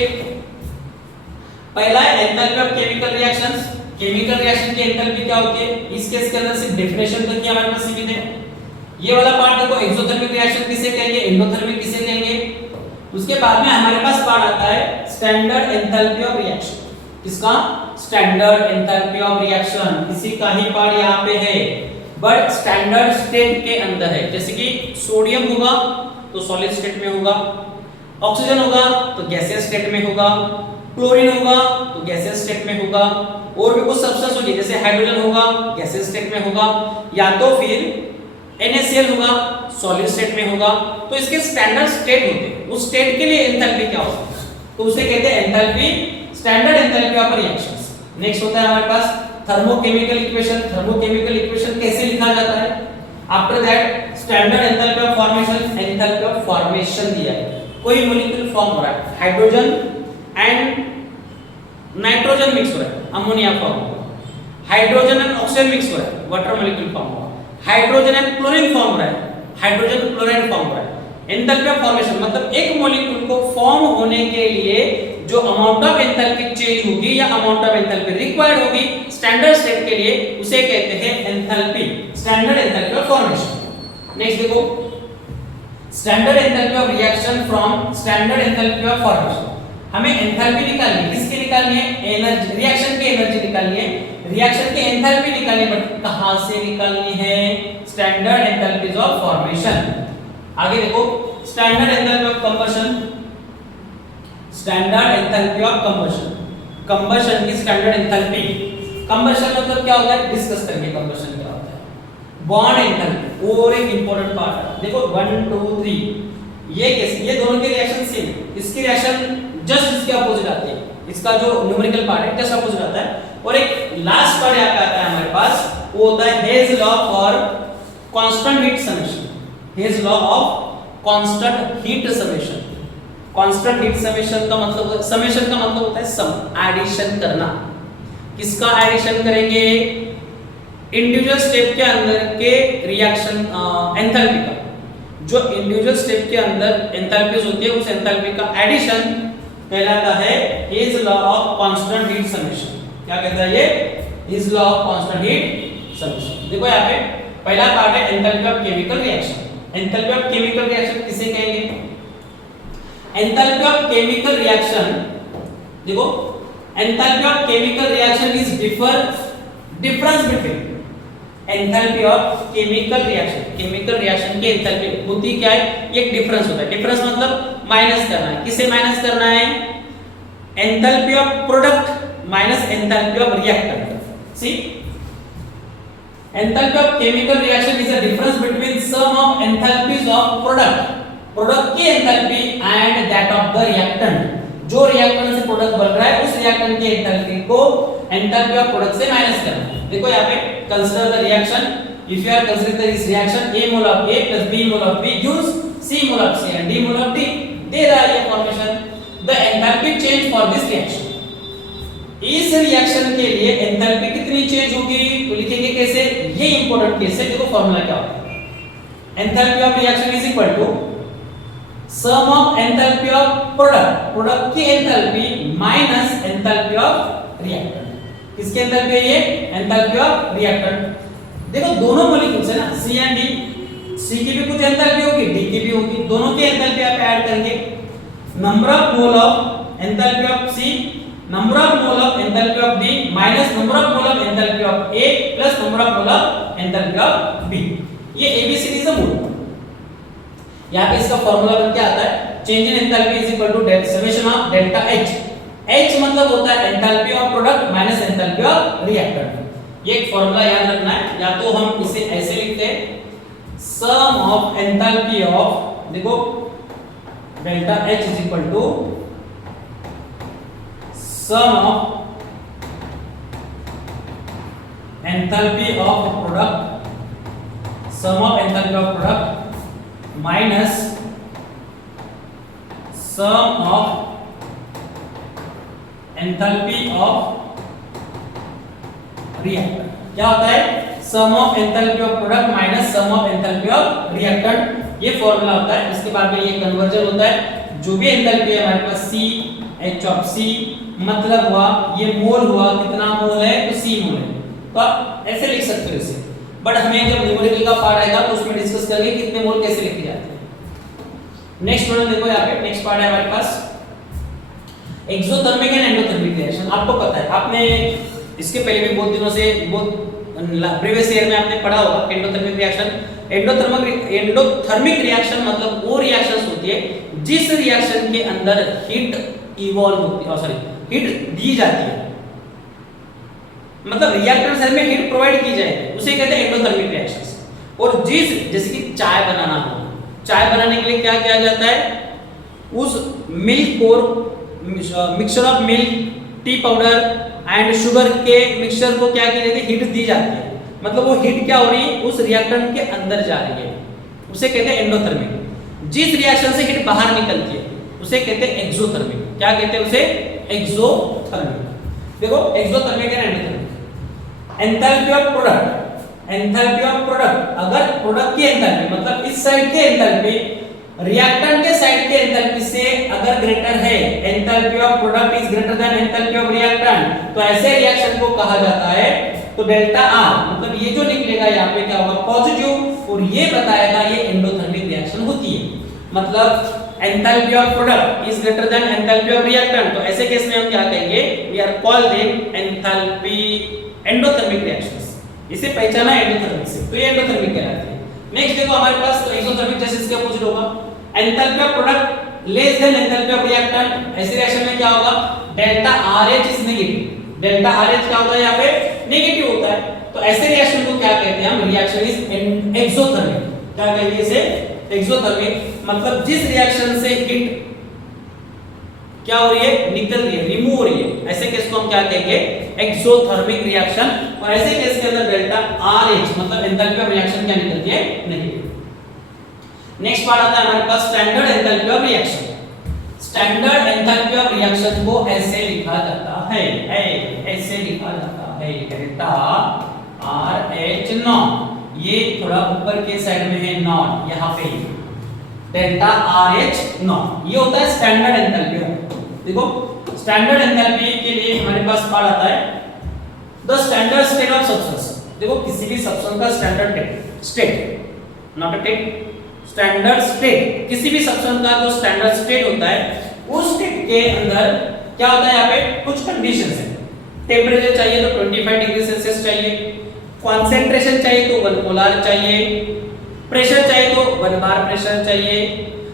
पहला है enthalpy of chemical reactions, chemical reaction की एंथैल्पी क्या होती है, इस केस के अंदर सिर्फ डेफिनेशन तक ही हमारे पास सीमित है। ये वाला पार्ट देखो एक्सोथर्मिक रिएक्शन किसे कहेंगे, एंडोथर्मिक किसे कहेंगे। उसके बाद में हमारे पास पार्ट आता है स्टैंडर्ड एंथैल्पी ऑफ रिएक्शन। किसका, स्टैंडर्ड एंथैल्पी ऑफ रिएक्शन, किसी का ही पार्ट यहाँ पे है बट स्टैंडर्ड स्टेट के अंदर है। जैसे कि सोडियम होगा तो सॉलिड स्टेट में होगा, ऑक्सीजन होगा तो गैसियस स्टेट में होगा, क्लोरीन होगा तो गैसियस स्टेट में होगा, और भी कुछ सब्सटेंस होगी जैसे हाइड्रोजन होगा गैसियस स्टेट में होगा, या तो फिर NaCl होगा सॉलिड स्टेट में होगा। तो इसके स्टैंडर्ड स्टेट होते हैं, उस स्टेट के लिए एंथैल्पी क्या होती है, तो उसे कहते हैं enthalpy, standard enthalpy of reactions. Next होता है हमारे पास थर्मोकेमिकल इक्वेशन। थर्मोकेमिकल इक्वेशन कैसे लिखा जाता है, after that standard enthalpy of formation, enthalpy of formation दिया है, कोई मॉलिक्यूल फॉर्म हो रहा है, हाइड्रोजन एंड नाइट्रोजन मिक्स हो रहा है, अमोनिया फॉर्म होगा, हाइड्रोजन एंड ऑक्सीजन मिक्स हो रहा है, वाटर मॉलिक्यूल फॉर्म होगा, हाइड्रोजन एंड क्लोरीन फॉर्म हो रहा है, हाइड्रोजन क्लोराइड फॉर्म हो रहा है। एंथैल्पी ऑफ फॉर्मेशन मतलब एक मॉलिक्यूल को फॉर्म होने के लिए जो अमाउंट ऑफ एंथैल्पी चेंज होगी या अमाउंट ऑफ एंथैल्पी रिक्वायर्ड होगी स्टैंडर्ड स्टेट के लिए, उसे कहते हैं enthalpy, standard enthalpy of formation. Next देखो standard enthalpy of reaction from standard enthalpy of formation. हमें एंथैल्पी निकालनी है, किसकी निकालनी है, एनर्जी, रिएक्शन की एनर्जी निकालनी है, रिएक्शन की एंथैल्पी निकालनी है, बट कहां से निकालनी है, स्टैंडर्ड एंथैल्पीज ऑफ फॉर्मेशन। आगे देखो standard enthalpy of combustion, standard enthalpy of combustion, combustion की स्टैंडर्ड एंथैल्पी। कंबशन मतलब क्या होता है, डिस्कस करेंगे कंबशन क्या होता है। बॉन्ड एंथैल्पी और एक इंपॉर्टेंट पार्ट है, देखो 1 2 3 ये कैसे, ये दोनों के रिएक्शन सेम, इसकी रिएक्शन जस्ट इसके अपोजिट आती है, इसका जो न्यूमेरिकल पार्ट है जस्ट अपोजिट आता है। और एक लास्ट पार्ट यहाँ पे आता है हमारे पास, वो होता है Hess law for constant heat summation, Hess law of constant heat summation. Constant heat summation का मतलब, समेशन का मतलब होता है सम, एडिशन करना। किसका एडिशन करेंगे, इंडिविजुअल स्टेप के अंदर के रिएक्शन एंथैल्पी का, जो इंडिविजुअल स्टेप के अंदर एंथैल्पीज होती है उस एंथैल्पी का एडिशन कहलाता है Hess law of constant heat summation. क्या कहता है ये, hedge law of constant heat summation. देखो यहाँ पे पहला पार्ट है enthalpy of chemical reaction. Enthalpy of chemical reaction किसे कहेंगे, एंथैल्पी ऑफ केमिकल रिएक्शन, देखो enthalpy of chemical reaction is difference between enthalpy of chemical reaction, chemical reaction की enthalpy होती क्या है, ये एक डिफरेंस होता है। डिफरेंस मतलब माइनस करना है, किसे माइनस करना है, enthalpy of product minus enthalpy of reactant. See enthalpy of chemical reaction is a difference between sum of enthalpies of product, product की enthalpy and that of the reactant. जो reactant से product बन रहा है उस reactant की enthalpy को enthalpy of product से माइनस करना है। देखो यहाँ पे consider the reaction, if you are considering this reaction A mole of A plus B mole of B gives C mole of C and D mole of D, दे रहा है ये formation. The enthalpy change for this reaction, इस reaction के लिए enthalpy कितनी change होगी, तो लिखेंगे कैसे, ये इंपॉर्टेंट केस है। देखो फॉर्मूला क्या होता है, enthalpy of reaction is equal to sum of enthalpy of product, product की enthalpy minus enthalpy of reactant. किसकी एंथैल्पी है ये, एंथैल्पी ऑफ रिएक्टेंट। देखो दोनों मॉलिक्यूल्स है ना C एंड D, C की भी कुछ एंथैल्पी होगी, D की भी होगी, दोनों की एंथैल्पी आप ऐड करेंगे। Number of mole of enthalpy of C, number of mole of enthalpy of D minus number of mole of enthalpy of A plus number of mole of enthalpy of B। ये ABCD is a mole. यहाँ पे इसका formula बन के आता है change in enthalpy is equal to summation of delta H। H मतलब होता है enthalpy of product minus enthalpy of reactant. ये एक फॉर्मूला याद रखना है, या तो हम इसे ऐसे लिखते हैं सम ऑफ एंथैल्पी ऑफ, देखो delta H is equal to sum of enthalpy of product, sum of enthalpy of product minus sum of enthalpy of reactant. क्या होता है, sum of enthalpy of product minus sum of enthalpy of reactant, ये formula होता है। इसके बाद में ये कन्वर्जन होता है, जो भी एंथैल्पी है हमारे पास C H of C मतलब हुआ, ये मोल हुआ, कितना मोल है तो C मोल है, तो आप ऐसे लिख सकते हो इसे। बट हमें जब न्यूमेरिकल का पार्ट आएगा तो उसमें डिस्कस करेंगे कितने मोल कैसे लिखे जाते हैं। नेक्स्ट वन देखो यहाँ पे, नेक्स्ट पार्ट है हमारे पास एक्सोथर्मिक एंड एंडोथर्मिक रिएक्शन। आपको पता है, आपने इसके पहले भी बहुत दिनों से बहुत प्रीवियस ईयर में आपने पढ़ा होगा एंडोथर्मिक रिएक्शन। एंडोथर्मिक रिएक्शन मतलब वो रिएक्शंस होती है जिस रिएक्शन के अंदर हीट इवॉल्व होती है, सॉरी हीट दी जाती है, मतलब रिएक्टर सेल में हीट प्रोवाइड की जाए, उसे कहते हैं एंडोथर्मिक रिएक्शंस। और जैसे कि चाय बनाना हो, चाय बनाने के लिए क्या किया जाता है, उस मिल्क और mixture of milk, T powder and sugar के मिक्सचर को क्या की जाती है, हीट दी जाती है, मतलब वो हीट क्या हो रही है उस रिएक्टर के अंदर जा रही है, उसे कहते हैं एंडोथर्मिक। जिस रिएक्शन से हीट बाहर निकलती है उसे कहते हैं एक्सोथर्मिक। क्या कहते हैं उसे, एक्सोथर्मिक। देखो exothermic and endothermic. Enthalpy of product, enthalpy of product, अगर प्रोडक्ट की एंथैल्पी मतलब इस साइड की एंथैल्पी रिएक्टेंट के साइड के एंथैल्पी से अगर ग्रेटर है, enthalpy of product is greater than enthalpy of reactant, तो ऐसे रिएक्शन को कहा जाता है, तो डेल्टा आर मतलब ये जो निकलेगा यहाँ पे क्या होगा, पॉजिटिव, और ये बताएगा ये एंडोथर्मिक रिएक्शन होती है। मतलब enthalpy of product is greater than enthalpy of reactant, तो ऐसे केस में हम क्या कहेंगे, we are call them enthalpy endothermic reactions. इसे पहचाना एंडोथर्मिक से, तो ये एंडोथर्मिक कहलाती है। नेक्स्ट देखो हमारे पास तो एक्सोथर्मिक जैसे इसके अपोजिट होगा, enthalpy of product less than enthalpy of reactant. ऐसे रिएक्शन में क्या होगा, delta RH is negative, delta RH क्या होता है यहाँ पे, नेगेटिव होता है, तो ऐसे रिएक्शन को क्या कहते हैं हम, रिएक्शन इज एक्सोथर्मिक। क्या कहेंगे इसे, एक्सोथर्मिक, मतलब जिस रिएक्शन से हीट क्या हो रही है, निकल रही है, रिमूव हो रही है, ऐसे केस को हम क्या कहेंगे, एक्सोथर्मिक रिएक्शन। और ऐसे केस के अंदर डेल्टा आरएच मतलब एंथैल्पी ऑफ रिएक्शन क्या निकलती है, नेगेटिव। नेक्स्ट पार्ट आता है हमारे पास standard enthalpy of reaction. Standard enthalpy of reaction को ऐसे लिखा जाता है, ऐसे लिखा जाता है, डेल्टा आरएच नॉट, ये थोड़ा ऊपर के साइड में है नॉट, यहाँ पे डेल्टा आरएच नॉट, ये होता है स्टैंडर्ड एंथैल्पी। देखो स्टैंडर्ड एंथैल्पी के लिए हमारे पास पार्ट आता है the standard state of substance. देखो किसी भी सब्सटेंस का स्टैंडर्ड स्टेट, नॉट अ टेट, स्टैंडर्ड स्टेट, किसी भी सब्सटेंस का जो स्टैंडर्ड स्टेट होता है उस स्टेट के अंदर क्या होता है, यहाँ पे कुछ कंडीशंस हैं। टेम्परेचर चाहिए तो 25 डिग्री सेल्सियस चाहिए, कॉन्सेंट्रेशन चाहिए तो 1 मोलार चाहिए, प्रेशर चाहिए तो 1 बार प्रेशर चाहिए।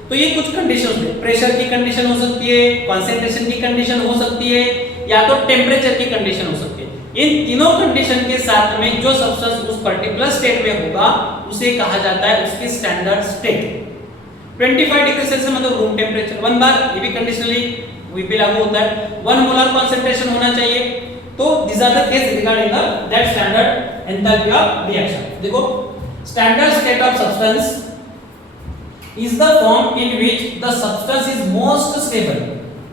तो ये कुछ कंडीशंस हैं, प्रेशर की कंडीशन हो सकती है, कॉन्सेंट्रेशन की कंडीशन हो सकती है, या तो टेम्परेचर की कंडीशन हो सकती है। इन तीनों कंडीशन के साथ में जो सब्सटेंस उस पर्टिकुलर स्टेट में होगा उसे कहा जाता है उसकी स्टैंडर्ड स्टेट। 25 डिग्री सेल्सियस मतलब रूम टेम्परेचर, 1 बार ये भी कंडीशनली वही पे लागू होता है, 1 मोलर कॉन्सेंट्रेशन होना चाहिए। तो this are the case regarding that standard enthalpy of reaction. देखो standard state of substance is the form in which the substance is most stable।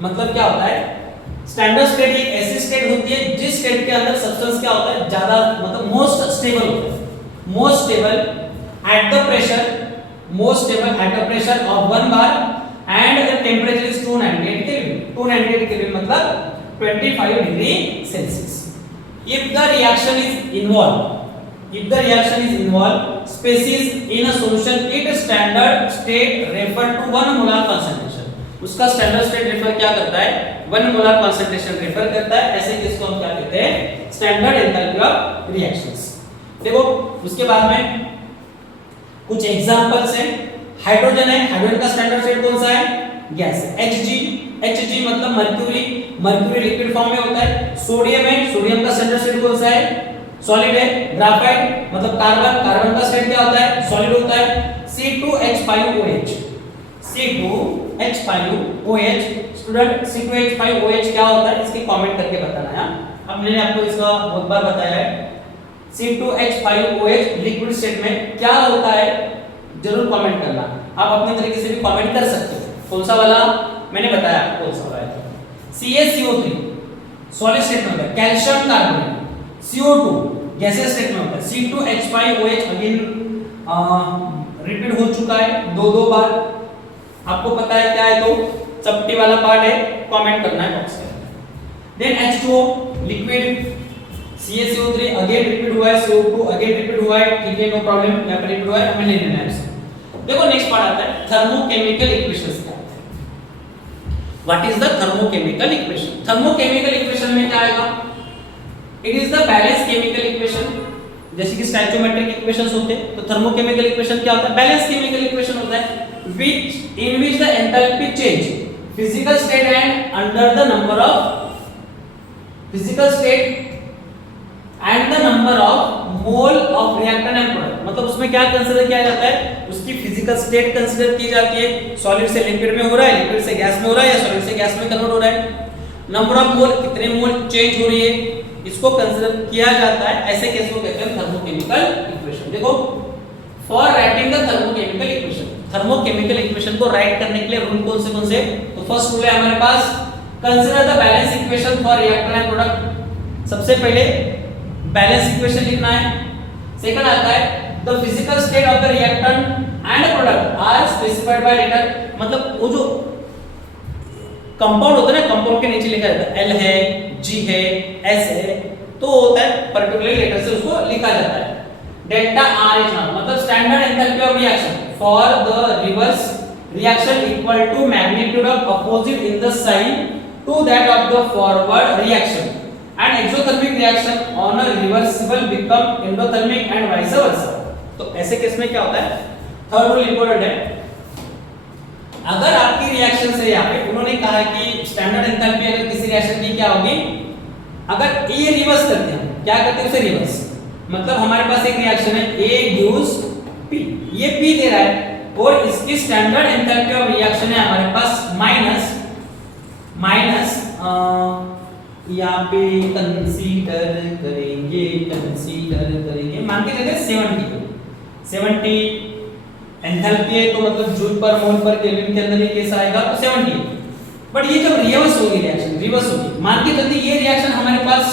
मतलब क्या होता है, स्टैंडर्ड स्टेट एक ऐसी स्टेट होती है जिस स्टेट के अंदर सब्सटेंस क्या होता है, ज्यादा मतलब मोस्ट स्टेबल होता है, most stable at the pressure, most stable at the pressure of 1 bar and the temperature is 298 kelvin. 298 kelvin मतलब 25 degree Celsius. If the reaction is involve, if the reaction is involved, species in a solution, its standard state refer to 1 molar concentration। उसका standard state refer क्या करता है, 1 molar concentration refer करता है। ऐसे case को हम क्या कहते हैं, स्टैंडर्ड एंथैल्पी ऑफ रिएक्शंस। देखो उसके बाद में कुछ एग्जांपल्स हैं। हाइड्रोजन है, हाइड्रोजन का स्टैंडर्ड स्टेट कौन सा है, गैस है। Hg मतलब मर्क्यूरी, मर्क्यूरी लिक्विड फॉर्म में होता है। सोडियम है, सोडियम का स्टैंडर्ड स्टेट कौन सा है, सॉलिड है। ग्राफाइट मतलब कार्बन, कार्बन का स्टेट क्या होता है, सॉलिड होता है। C2H5OH, C2H5OH, स्टूडेंट C2H5OH क्या होता है इसकी कमेंट करके बताना है। अब मैंने आपको इसका बहुत बार बताया है। C2H5OH लिक्विड स्टेट में क्या होता है जरूर कमेंट करना। आप अपने तरीके से भी कमेंट कर सकते हो। कौन सा वाला मैंने बताया, कौन सा वाला है। CaCO3 सॉलिड स्टेट में होता है। Calcium carbonate, CO2 gases state में होता है। C2H5OH अगेन रिपीट हो चुका है 2 बार। आपको पता है क्या है, तो चपटी वाला पार्ट है, कमेंट करना है बॉक्स में। Then H2O liquid, CaCO3 again repeat हुआ है, CO2 अगेन रिपीट हुआ है, ठीक है, नो प्रॉब्लम, यहां पर रिपीट हुआ है, हमें ले लेना है इसको। देखो नेक्स्ट पार्ट आता है थर्मोकेमिकल इक्वेशंस का। What is the thermochemical equation? Thermochemical equation में क्या आएगा? It is the balance chemical equation, जैसे कि स्टोइकोमेट्रिक इक्वेशंस होते हैं, तो थर्मोकेमिकल इक्वेशन क्या होता है? बैलेंस केमिकल इक्वेशन होता है which in which the enthalpy change physical state and under the number of physical state and the number of mole of reactant and product, मतलब उसमें क्या कंसीडर किया जाता है? उसकी फिजिकल स्टेट कंसीडर की जाती है, सॉलिड से लिक्विड में हो रहा है, लिक्विड से गैस में हो रहा है, या सॉलिड से गैस में कन्वर्ट हो रहा है, नंबर ऑफ मोल, कितने मोल चेंज हो रही है, इसको कंसीडर किया जाता है। ऐसे केस को कहते हैं थर्मोकेमिकल इक्वेशन। देखो for writing the thermochemical equation, thermochemical equation को राइट करने के लिए रूल कौन से? तो फर्स्ट रूल है हमारे पास consider the balance equation for reactor and product. सबसे पहले बैलेंस इक्वेशन लिखना है। सेकंड आता है the physical state of the reactant and product are specified by letter, मतलब वो जो कंपाउंड होता है ना, कंपाउंड के नीचे लिखा जाता है L है, G है, S है, तो होता है पर्टिकुलर लेटर से उसको लिखा जाता है। डेल्टा RH नाम मतलब standard enthalpy of reaction for the reverse reaction equal to magnitude of opposite in the sign to that of the forward reaction and exothermic reaction on a reversible become endothermic and vice versa. तो ऐसे case में क्या होता है? Third rule important है। अगर आपकी reaction से यहाँ पे उन्होंने कहा कि स्टैंडर्ड एंथैल्पी अगर किसी रिएक्शन की क्या होगी, अगर ये रिवर्स करते हैं, क्या करते हैं उसे रिवर्स, मतलब हमारे पास एक रिएक्शन है A गिव्स P, ये P दे रहा है और इसकी स्टैंडर्ड एंथैल्पी ऑफ रिएक्शन है हमारे पास माइनस यहाँ पे कंसीडर करेंगे मान के चलिए 70 एंथैल्पी है, तो मतलब जूल पर मोल पर केल्विन के अंदर ये केस आएगा तो 70। बट ये जब रिवर्स होगी रिएक्शन, रिवर्स होगी, मान के चलते ये रिएक्शन हमारे पास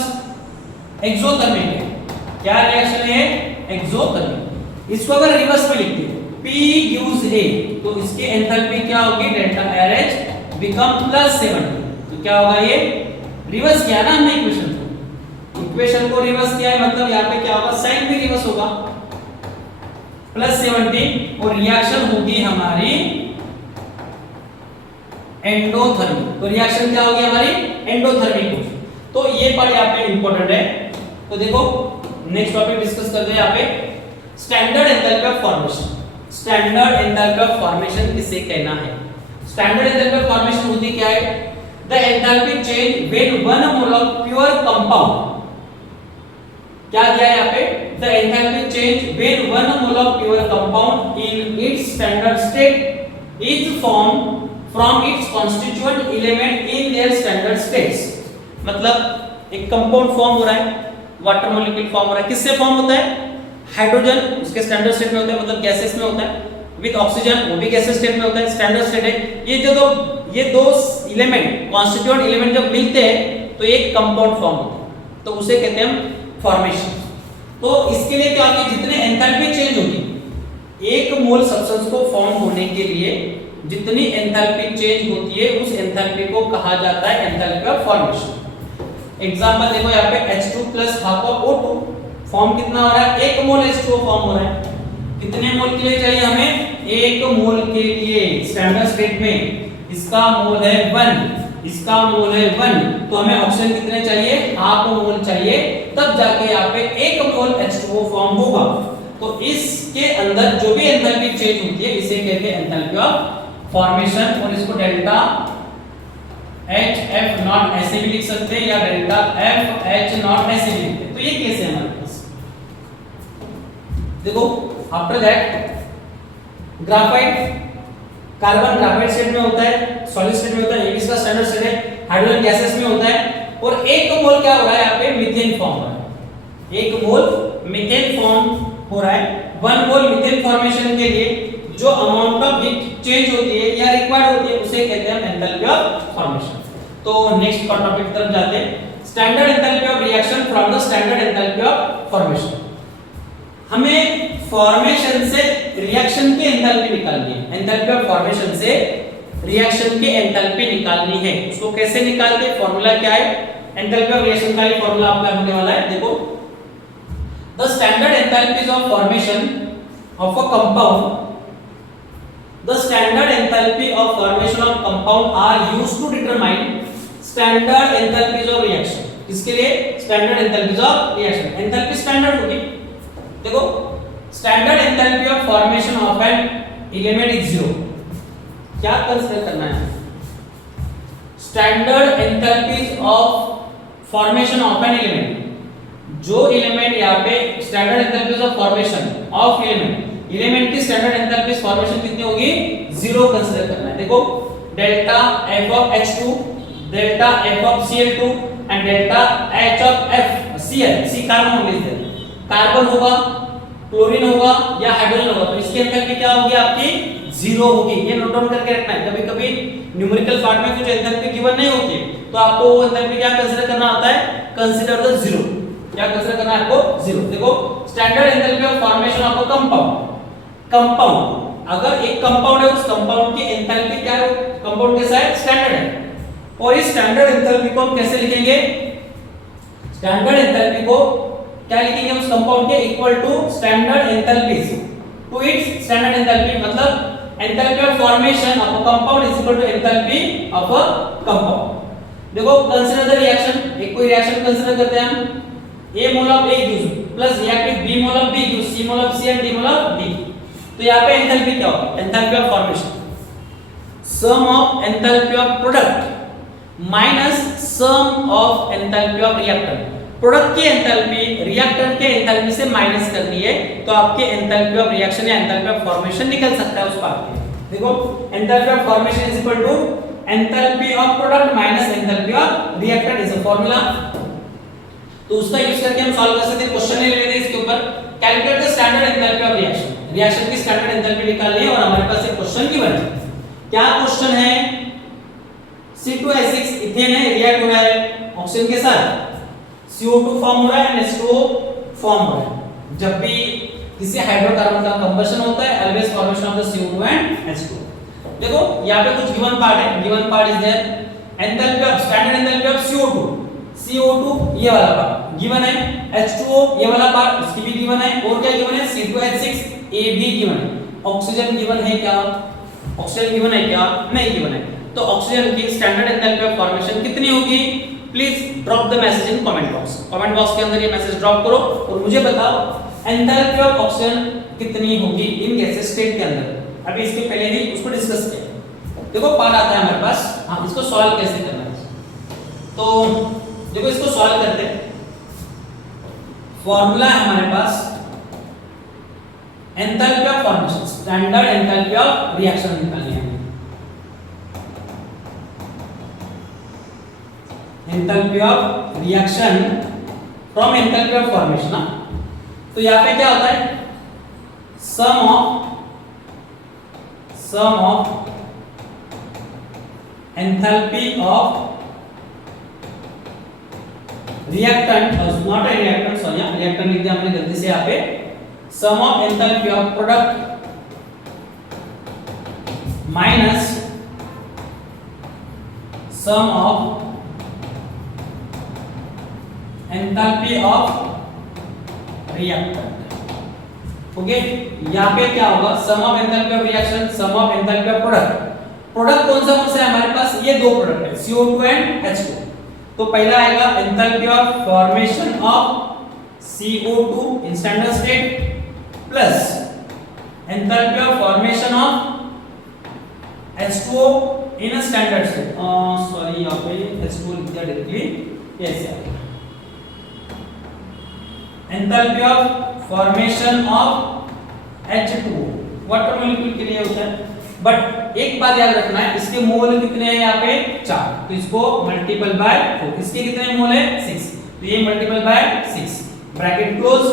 एक्सोथर्मिक है। क्या रिएक्शन है? एक्सोथर्मिक। इसको अगर रिवर्स में लिखते हैं P गिव्स A, तो इसकी एंथैल्पी क्या होगी? Delta RH become plus 70। तो क्या होगा? ये रिवर्स किया ना हमने इक्वेशन को रिवर्स किया है, मतलब यहाँ पे क्या होगा? साइन भी रिवर्स होगा प्लस 70 और रिएक्शन होगी हमारी एंडोथर्मिक। तो रिएक्शन क्या होगी हमारी? एंडोथर्मिक होगी। तो ये पार्ट यहाँ पे इंपॉर्टेंट है। तो देखो नेक्स्ट टॉपिक डिस्कस करते हैं यहाँ पे standard enthalpy of formation. Standard enthalpy of formation किसे कहना है? स्टैंडर्ड एंथैल्पी ऑफ फॉर्मेशन होती क्या है? The enthalpy change when one mole of pure compound, क्या दिया है यहाँ पे? The enthalpy change when one mole of pure compound in its standard state is form from its constituent element in their standard states. मतलब एक compound form हो रहा है, वाटर मॉलिक्यूल फॉर्म हो रहा है, किससे फॉर्म होता है? हाइड्रोजन उसके स्टैंडर्ड स्टेट में होता है, मतलब गैसेस में होता है, विद ऑक्सीजन वो भी गैसेस स्टेट में होता है, स्टैंडर्ड स्टेट है। ये दो एलिमेंट कॉन्स्टिट्यूएंट एलिमेंट जब मिलते हैं तो एक कंपाउंड फॉर्म होता है, तो उसे कहते हैं हम फॉर्मेशन। तो इसके लिए क्या होगी? जितने एंथैल्पी चेंज होगी एक मोल सब्सटेंस को फॉर्म होने के लिए जितनी एंथैल्पी चेंज होती है उस एंथैल्पी को कहा जाता है एंथैल्पी ऑफ फॉर्मेशन। एग्जांपल देखो यहाँ पे H2 plus half of O2 form कितना हो रहा है? 1 मोल H2O फॉर्म हो रहा है। कितने मोल के लिए चाहिए हमें? 1 मोल के लिए स्टैंडर्ड स्टेट में इसका मोल है 1, इसका मोल है 1, तो हमें ऑक्सीजन कितने चाहिए? हाफ मोल चाहिए, तब जाके यहाँ पे 1 मोल H2O फॉर्म होगा। तो इसके अंदर जो भी एंथैल्पी चेंज होती है इसे कहते हैं एंथैल्पी ऑफ फॉर्मेशन, और इसको डेल्टा HF नॉट ऐसे भी लिख सकते हैं या डेल्टा FH नॉट ऐसे भी लिखते हैं। तो ये केस है हमारे पास। देखो after that graphite, carbon graphite state में होता है, सॉलिड स्टेट में होता है, ये इसका स्टैंडर्ड स्टेट है, हाइड्रोजन गैसेस में होता है, और 1 मोल क्या हो रहा है यहाँ पे? मीथेन फॉर्म हो रहा है। 1 मोल मीथेन फॉर्म हो रहा है। 1 मोल मीथेन फॉर्मेशन के लिए जो अमाउंट ऑफ हीट चेंज होती है या रिक्वायर्ड होती है उसे कहते हैं एंथैल्पी ऑफ फॉर्मेशन। तो नेक्स्ट टॉपिक की तरफ जाते हैं, standard enthalpy of reaction from the standard enthalpy of formation. हमें फॉर्मेशन से रिएक्शन की एंथैल्पी निकालनी है, एंथैल्पी ऑफ फॉर्मेशन से रिएक्शन की एंथैल्पी निकालनी है। उसको कैसे निकालते हैं? फॉर्मूला क्या है? एंथैल्पी ऑफ रिएक्शन का ही फार्मूला आपका होने वाला है। देखो the standard enthalpies of formation of a compound, the standard enthalpy of formation of compound are used to determine standard enthalpies of reaction. इसके लिए standard enthalpies of reaction, enthalpy standard होगी। देखो standard enthalpy of formation of an element is 0। क्या consider करना है? Standard enthalpies of formation of an element, जो element यहाँ पे standard enthalpies of formation of element की स्टैंडर्ड एंथैल्पीज फॉर्मेशन कितनी होगी? 0 कंसीडर करना है। देखो delta F of H2, delta F of Cl2 and delta H of F Cl, C carbon होगी, कार्बन होगा, क्लोरीन होगा या हाइड्रोजन होगा, तो इसकी एंथैल्पी क्या होगी आपकी? 0 होगी। ये नोट डाउन करके रखना है। कभी कभी न्यूमेरिकल पार्ट में कुछ एंथैल्पी गिवन नहीं होती तो आपको वो एंथैल्पी क्या कंसीडर करना होता है? Consider the 0। क्या कंसीडर करना है आपको? 0। देखो standard enthalpy of formation of a compound, अगर एक कंपाउंड है उस कंपाउंड की एंथैल्पी क्या है? कंपाउंड कैसा है? स्टैंडर्ड है। और इस स्टैंडर्ड एंथैल्पी को हम कैसे लिखेंगे? स्टैंडर्ड एंथैल्पी को क्या लिखेंगे? उस कंपाउंड के equal to standard enthalpies to its standard enthalpy, मतलब enthalpy of formation of a compound is equal to enthalpy of a compound. देखो कंसीडर द रिएक्शन, एक कोई रिएक्शन कंसीडर करते हैं हम, A mole of A gives plus react with B mole of B gives C mole of C and D mole of D। तो यहाँ पे enthalpy क्या होगी? Enthalpy of formation sum of enthalpy of product minus sum of enthalpy of reactant. Product की enthalpy reactant के enthalpy से minus करनी है तो आपके एंथैल्पी ऑफ रिएक्शन या एंथैल्पी ऑफ फॉर्मेशन निकल सकता है उस पार्ट में। देखो enthalpy of formation is equal to enthalpy of product minus enthalpy of reactant is a formula. तो उसका यूज करके हम सॉल्व कर सकते हैं। क्वेश्चन ले लेते हैं इसके ऊपर, calculate the standard enthalpy of reaction. Reaction की स्टैंडर्ड एंथैल्पी निकालनी है और हमारे पास एक क्वेश्चन गिवन है। क्या क्वेश्चन है? C2H6 इथेन है, रिएक्ट हो रहा है ऑक्सीजन के साथ, CO2 फॉर्म हो रहा है एंड H2O फॉर्म हो रहा है। जब भी किसी हाइड्रोकार्बन का कंबशन होता है always formation of the CO2 and H2O। देखो यहाँ पे कुछ गिवन पार्ट है, given part is there enthalpy of standard enthalpy of CO2 ये वाला पार्ट गिवन है, H2O ये वाला पार्ट इसकी भी गिवन है, और क्या गिवन है? C2H6 A भी गिवन है। ऑक्सीजन गिवन है क्या? ऑक्सीजन गिवन है क्या? नहीं गिवन है। तो ऑक्सीजन की स्टैंडर्ड एंथैल्पी ऑफ फॉर्मेशन कितनी होगी? Please drop the message in comment box. Comment box के अंदर ये मैसेज ड्रॉप करो और मुझे बताओ एंथैल्पी ऑफ ऑक्सीजन कितनी होगी इन गैसेस स्टेट के अंदर। अभी इसके पहले ही उसको डिस्कस किया। देखो पार्ट आता है हमारे पास, हाँ इसको सॉल्व कैसे करना है। तो देखो इसको सॉल्व करते हैं। फॉर्मूला है हमारे पास enthalpy of formation, standard enthalpy of reaction निकालनी है। Enthalpy of reaction from enthalpy of formation ना, तो यहाँ पे क्या होता है? Sum of enthalpy of reactant, not a reactant, sorry reactant लिख दिया हमने गलती से यहाँ पे। Sum of enthalpy of product minus sum of enthalpy of reactant. Okay यहाँ पे क्या होगा? Sum of enthalpy of reaction, sum of enthalpy of product. Product कौन सा है हमारे पास? ये दो प्रोडक्ट है CO2 एंड H2। तो पहला आएगा enthalpy of formation of CO2 in standard state plus enthalpy of formation of H2O in a standard state. Sorry यहाँ पे H2O लिख दिया डायरेक्टली, ऐसे आएगा enthalpy of formation of H2O water molecule के लिए होता है। बट एक बात याद रखना है, इसके मोल कितने हैं यहाँ पे? 4, तो इसको मल्टीपल बाय 4। इसके कितने मोल है? 6, तो ये मल्टीपल बाय 6 ब्रैकेट क्लोज।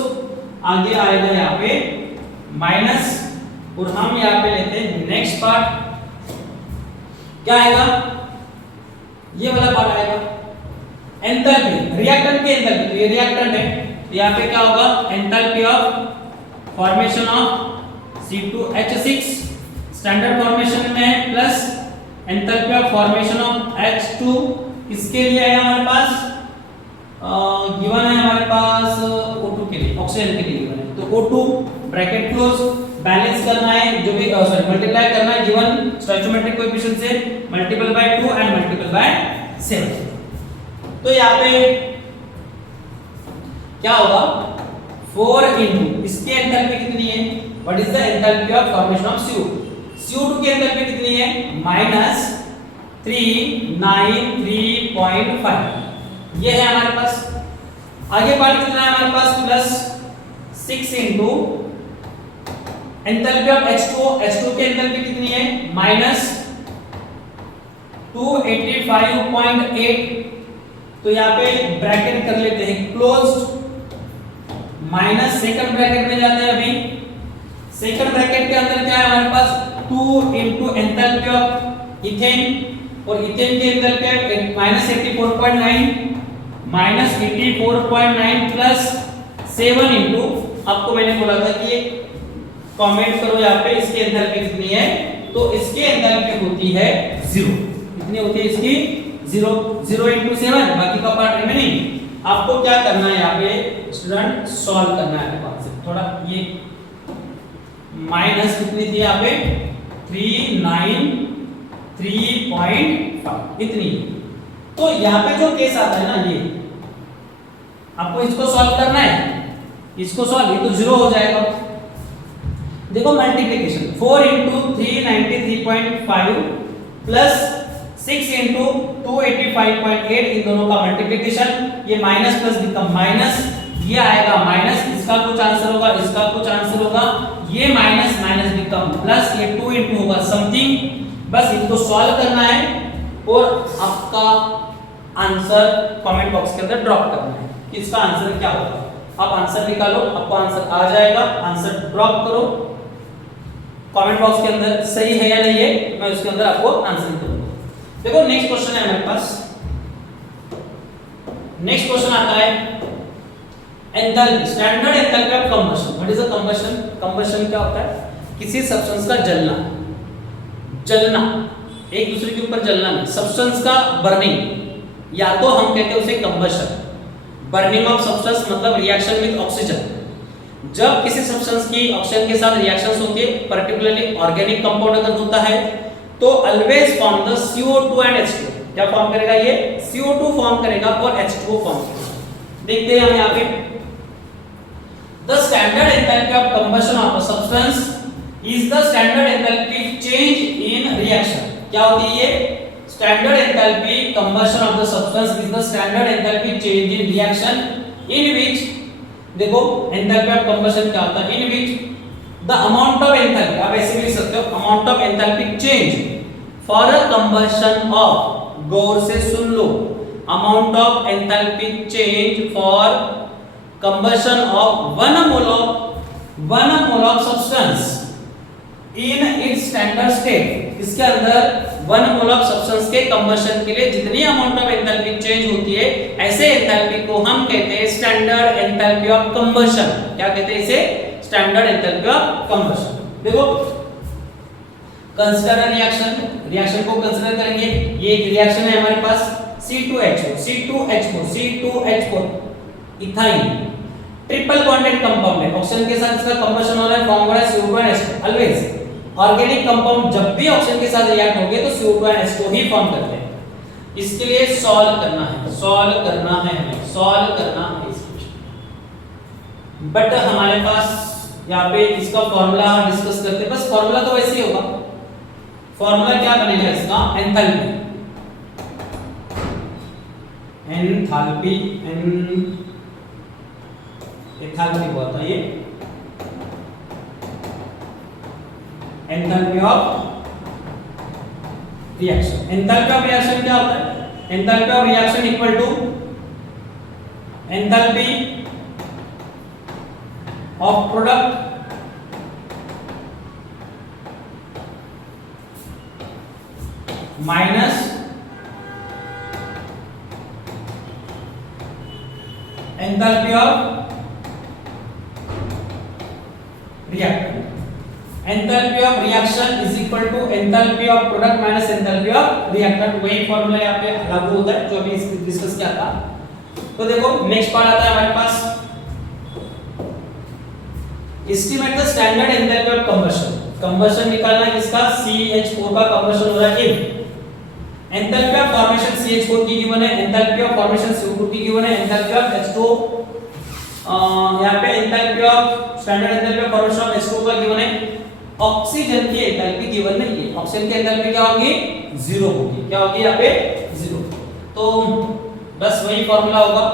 आगे आएगा यहाँ पे माइनस, और हम यहाँ पे लेते हैं नेक्स्ट पार्ट। क्या आएगा? ये वाला पार्ट आएगा एंथैल्पी रिएक्टेंट के एंथैल्पी, तो ये रिएक्टेंट है, तो यहाँ पे क्या होगा? Enthalpy of formation of C2H6 standard formation में plus enthalpy of formation of H2 किसके लिए है हमारे पास? गिवन है हमारे पास O2 के लिए, ऑक्सीजन के लिए गिवन है, तो O2 ब्रैकेट क्लोज, बैलेंस करना है जो भी सॉरी मल्टीप्लाई करना है गिवन स्टोइचियोमेट्रिक कोएफिशिएंट से, multiple bye 2 and multiple bye 7। तो यहाँ पे क्या होगा 4 इनटू इसकी एंथैल्पी कितनी है, what is the enthalpy of formation of CO2 की एंथैल्पी कितनी है -3935, ये है हमारे पास। आगे पार्ट कितना है हमारे पास plus 6 into enthalpy of H2 की एंथैल्पी कितनी है -285.8, तो यहाँ पे ब्रैकेट कर लेते हैं क्लोज्ड, माइनस सेकंड ब्रैकेट में जाते हैं। अभी सेकंड ब्रैकेट के अंदर क्या है हमारे पास 2 इनटू एंथैल्पी ऑफ इथेन, और इथेन की एंथैल्पी है -84.9 -84.9 प्लस 7 इनटू, आपको मैंने बोला था कि ये कमेंट करो यहाँ पे इसकी एंथैल्पी कितनी है, तो इसकी एंथैल्पी होती है 0। कितनी होती है इसकी 0 इनटू 7, बाकी का पार्ट रिमेनिंग। आपको क्या करना है यहाँ पे स्टूडेंट, सॉल्व करना है कॉन्सेप्ट थोड़ा। ये माइनस कितनी थी यहाँ पे 393.5 इतनी, तो यहाँ पे जो केस आता है ना, ये आपको इसको सॉल्व करना है, इसको सॉल्व, ये तो 0 हो जाएगा। देखो मल्टीप्लिकेशन 4 इनटू 393.5 प्लस 6 इनटू 285.8, इन दोनों का मल्टीप्लिकेशन, ये माइनस प्लस बिकम माइनस, ये आएगा माइनस, इसका कुछ आंसर होगा, इसका कुछ आंसर होगा, ये माइनस माइनस बिकम प्लस, ये 2 इनटू होगा समथिंग। बस इनको सॉल्व करना है और आपका आंसर कमेंट बॉक्स के अंदर ड्रॉप करना है कि इसका आंसर क्या होगा। आप आंसर निकालो, आपको आंसर आ जाएगा, आंसर ड्रॉप करो कमेंट बॉक्स के अंदर, सही है या नहीं है, मैं उसके अंदर आपको आंसर दूंगा। देखो नेक्स्ट क्वेश्चन है हमारे पास, नेक्स्ट क्वेश्चन आता है enthalpy, standard enthalpy of combustion. What is a combustion? Combustion क्या होता है, किसी सब्सटेंस का जलना, एक दूसरे के ऊपर जलना नहीं, सब्सटेंस का बर्निंग, या तो हम कहते हैं उसे कंबशन। बर्निंग ऑफ सब्सटेंस मतलब रिएक्शन विद ऑक्सीजन। जब किसी सब्सटेंस की ऑक्सीजन के साथ रिएक्शंस होती है, पर्टिकुलरली ऑर्गेनिक कंपाउंड अगर होता है, तो always form the CO2 and H2। क्या फॉर्म करेगा ये? CO2 फॉर्म करेगा और H2O फॉर्म करेगा। देखते हैं हम यहाँ पे, the standard enthalpy of combustion of a substance is the standard enthalpy change in reaction. क्या होती है ये? Standard enthalpy combustion of the substance is the standard enthalpy change in reaction in which, देखो एंथैल्पी ऑफ कंबशन क्या होता है, in which the amount of enthalpy, आप ऐसे भी लिख सकते हो, amount of enthalpy change for a combustion of, गौर से सुन लो, amount of enthalpy change for combustion of 1 mole of substance in its standard state. इसके अंदर 1 मोल ऑफ सब्सटेंस के कंबशन के लिए जितनी अमाउंट ऑफ एंथैल्पी चेंज होती है, ऐसे एंथैल्पी को हम कहते हैं स्टैंडर्ड एंथैल्पी ऑफ कंबशन। क्या कहते हैं इसे? Standard enthalpy of combustion. देखो कंसीडर रिएक्शन को कंसीडर करेंगे। ये एक रिएक्शन है हमारे पास C2H4 ethyne, triple bonded compound है, ऑक्सीजन के साथ इसका कंबशन हो रहा है, फॉर्म हो रहा है CO2 and H2। Always organic compound जब भी ऑक्सीजन के साथ रिएक्ट होंगे तो CO2 and H2 he form करते हैं। इसके लिए सॉल्व करना है हमें बट हमारे पास यहाँ पे इसका फॉर्मूला हम डिस्कस करते हैं। बस फॉर्मूला तो वैसे ही होगा। फॉर्मूला क्या बनेगा इसका? एंथैल्पी हुआ था ये, enthalpy of reaction. Enthalpy of reaction क्या होता है? Enthalpy of reaction equal to enthalpy of product minus enthalpy of reactant. Enthalpy of reaction is equal to enthalpy of product minus enthalpy of reactant। वही formula यहाँ पे लागू होता है जो अभी डिस्कस किया था। तो देखो नेक्स्ट पार्ट आता है हमारे पास, estimate the standard enthalpy of combustion. Combustion निकालना है किसका, CH4 का कंबशन हो रहा है। If enthalpy of formation CH4 की गिवन है, एंथैल्पी ऑफ फॉर्मेशन CO2 की गिवन है, एंथैल्पी ऑफ H2 यहां पे enthalpy of standard enthalpy of formation of H2 का गिवन है। ऑक्सीजन की एंथैल्पी गिवन नहीं है, ऑक्सीजन की एंथैल्पी क्या होगी, 0 होगी। क्या होगी यहाँ पे, 0। तो बस वही फार्मूला होगा,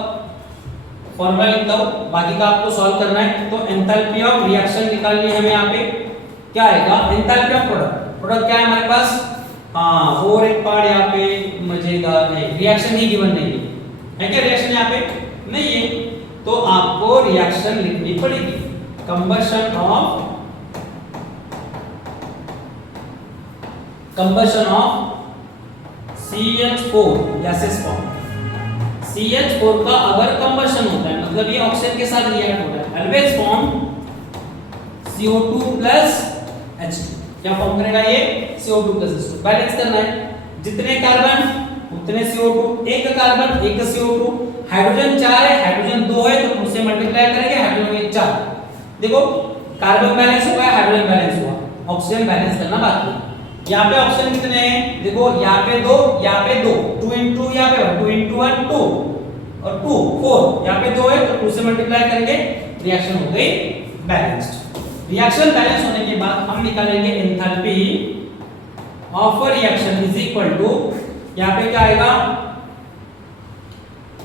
फार्मूला लिखता हूं, बाकी का आपको सॉल्व करना है। तो एंथैल्पी ऑफ रिएक्शन निकालनी है हमें। यहाँ पे क्या आएगा, एंथैल्पी ऑफ प्रोडक्ट। प्रोडक्ट क्या है हमारे पास, हाँ और एक पार्ट यहाँ पे मजेदार है, रिएक्शन ही गिवन नहीं है क्या, रिएक्शन यहाँ पे नहीं है, तो आपको रिएक्शन लिखनी पड़ेगी। Combustion of CH4 gases form. CH4 का अगर कंबशन होता है मतलब ये ऑक्सीजन के साथ रिएक्ट होता है, always form CO2 plus H2। क्या फॉर्म करेगा ये, CO2 प्लस H2। बैलेंस करना है, जितने कार्बन उतने CO2, एक कार्बन एक CO2, हाइड्रोजन 4 है, हाइड्रोजन 2 है तो 2 से मल्टीप्लाई करेंगे, हाइड्रोजन में 4। देखो कार्बन बैलेंस हुआ है, हाइड्रोजन बैलेंस हुआ, ऑक्सीजन बैलेंस करना बाकी है। यहाँ पे ऑप्शन कितने हैं, देखो यहाँ पे 2, यहाँ पे 2, 2 into यहाँ पे 2 into 1 2 और 2 4, यहाँ पे 2 है तो 2 से मल्टीप्लाई करेंगे, रिएक्शन हो गई बैलेंस्ड। रिएक्शन बैलेंस होने के बाद हम निकालेंगे enthalpy of a reaction is equal to, यहाँ पे क्या आएगा,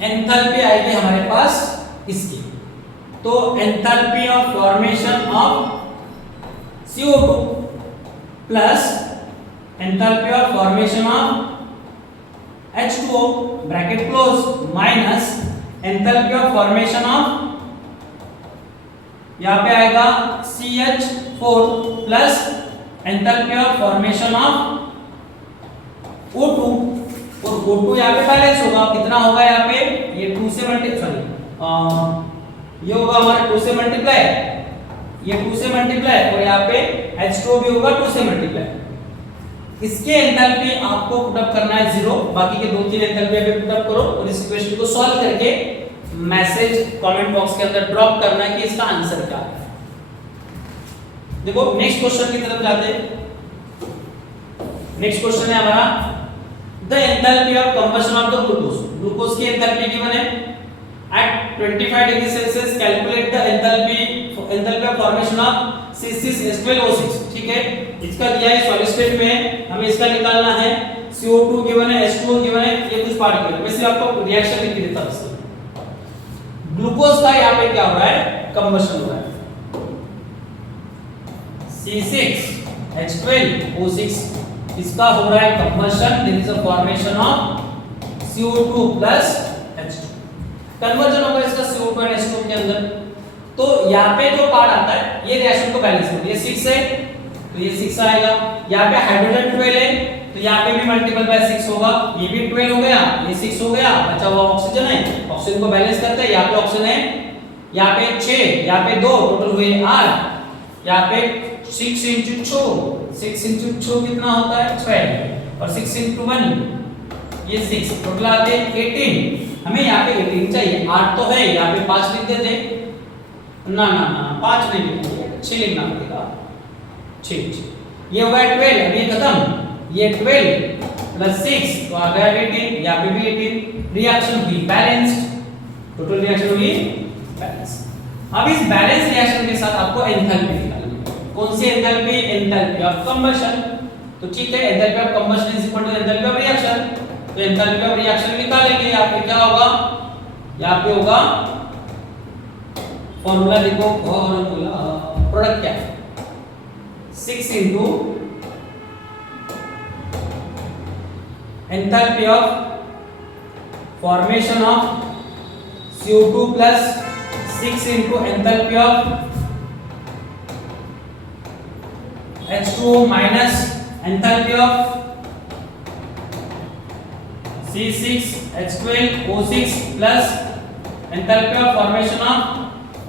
एंथैल्पी आएगी हमारे पास इसकी। तो enthalpy of formation of CO2 plus enthalpy of formation of H2O bracket close minus enthalpy of formation of, यहां पे आएगा CH4 plus enthalpy of formation of O2, और O2 यहां पे बैलेंस होगा, कितना होगा यहाँ पे, ये 2 से ये होगा हमारा 2 से मल्टीप्लाई, ये 2 से मल्टीप्लाई, और यहाँ पे H2O भी होगा 2 से मल्टीप्लाई। इसके एंथैल्पी आपको पुट अप करना है 0, बाकी के 2-3 एंथैल्पी अभी पुट अप करो और इस इक्वेशन को सॉल्व करके मैसेज कमेंट बॉक्स के अंदर ड्रॉप करना है कि इसका आंसर क्या है। देखो नेक्स्ट क्वेश्चन की तरफ जाते हैं। नेक्स्ट क्वेश्चन है हमारा, the enthalpy of combustion of the glucose. Glucose की एंथैल्पी गिवन है at 25 degree Celsius, calculate the enthalpy of formation of C6H12O6। ठीक है, इसका दिया है सॉलिड स्टेट में, हमें इसका निकालना है। CO2 गिवन है, H2O गिवन है, ये कुछ पार्ट गिवन है, मैं सिर्फ आपको रिएक्शन लिख देता हूं। ग्लूकोज का यहाँ पे क्या हो रहा है, कंबशन हो रहा है, C6H12O6 इसका हो रहा है combustion, there is a formation of CO2 plus H2, conversion होगा इसका CO2 और H2 के अंदर। तो यहाँ पे जो पार्ट आता है ये रिएक्शन को बैलेंस करता है, ये 6 है तो ये 6 आएगा, यहाँ पे हाइड्रोजन 12 है तो यहाँ पे भी मल्टीपल बाय 6 होगा, ये भी 12 हो गया, ये 6 हो गया, बचा हुआ ऑक्सीजन है, ऑक्सीजन को बैलेंस करते हैं। यहाँ पे ऑक्सीजन है, यहाँ पे 6, यहाँ पे 2, टोटल हुए 8, यहाँ पे 6 into 2, 6 into 2 कितना होता है 12, और 6 into 1 ये 6, टोटल आते हैं 18। हमें यहाँ पे 18 चाहिए, 8 तो है, यहाँ पे 5 लिख देते, ना ना ना 5 नहीं लिखेंगे, 6 लिखना पड़ेगा, 6 ये हो गया 12, अब ये खत्म, ये 12 प्लस 6 तो आ गया 18, यहाँ पे भी 18, रिएक्शन हुई बैलेंस्ड, टोटल रिएक्शन हुई बैलेंस। अब इस बैलेंस रिएक्शन के साथ आपको एंथैल्पी निकालनी है, कौन सी एंथैल्पी, एंथैल्पी ऑफ कंबशन। तो ठीक है, enthalpy of combustion is equal to enthalpy of reaction, तो एंथैल्पी ऑफ रिएक्शन निकालेंगे, यहाँ पे क्या होगा, यहाँ पे होगा फॉर्मूला देखो, फॉर्मूला प्रोडक्ट क्या है, 6 into enthalpy of formation of CO2 plus 6 into enthalpy of H2O minus enthalpy of C6H12O6 plus enthalpy of formation of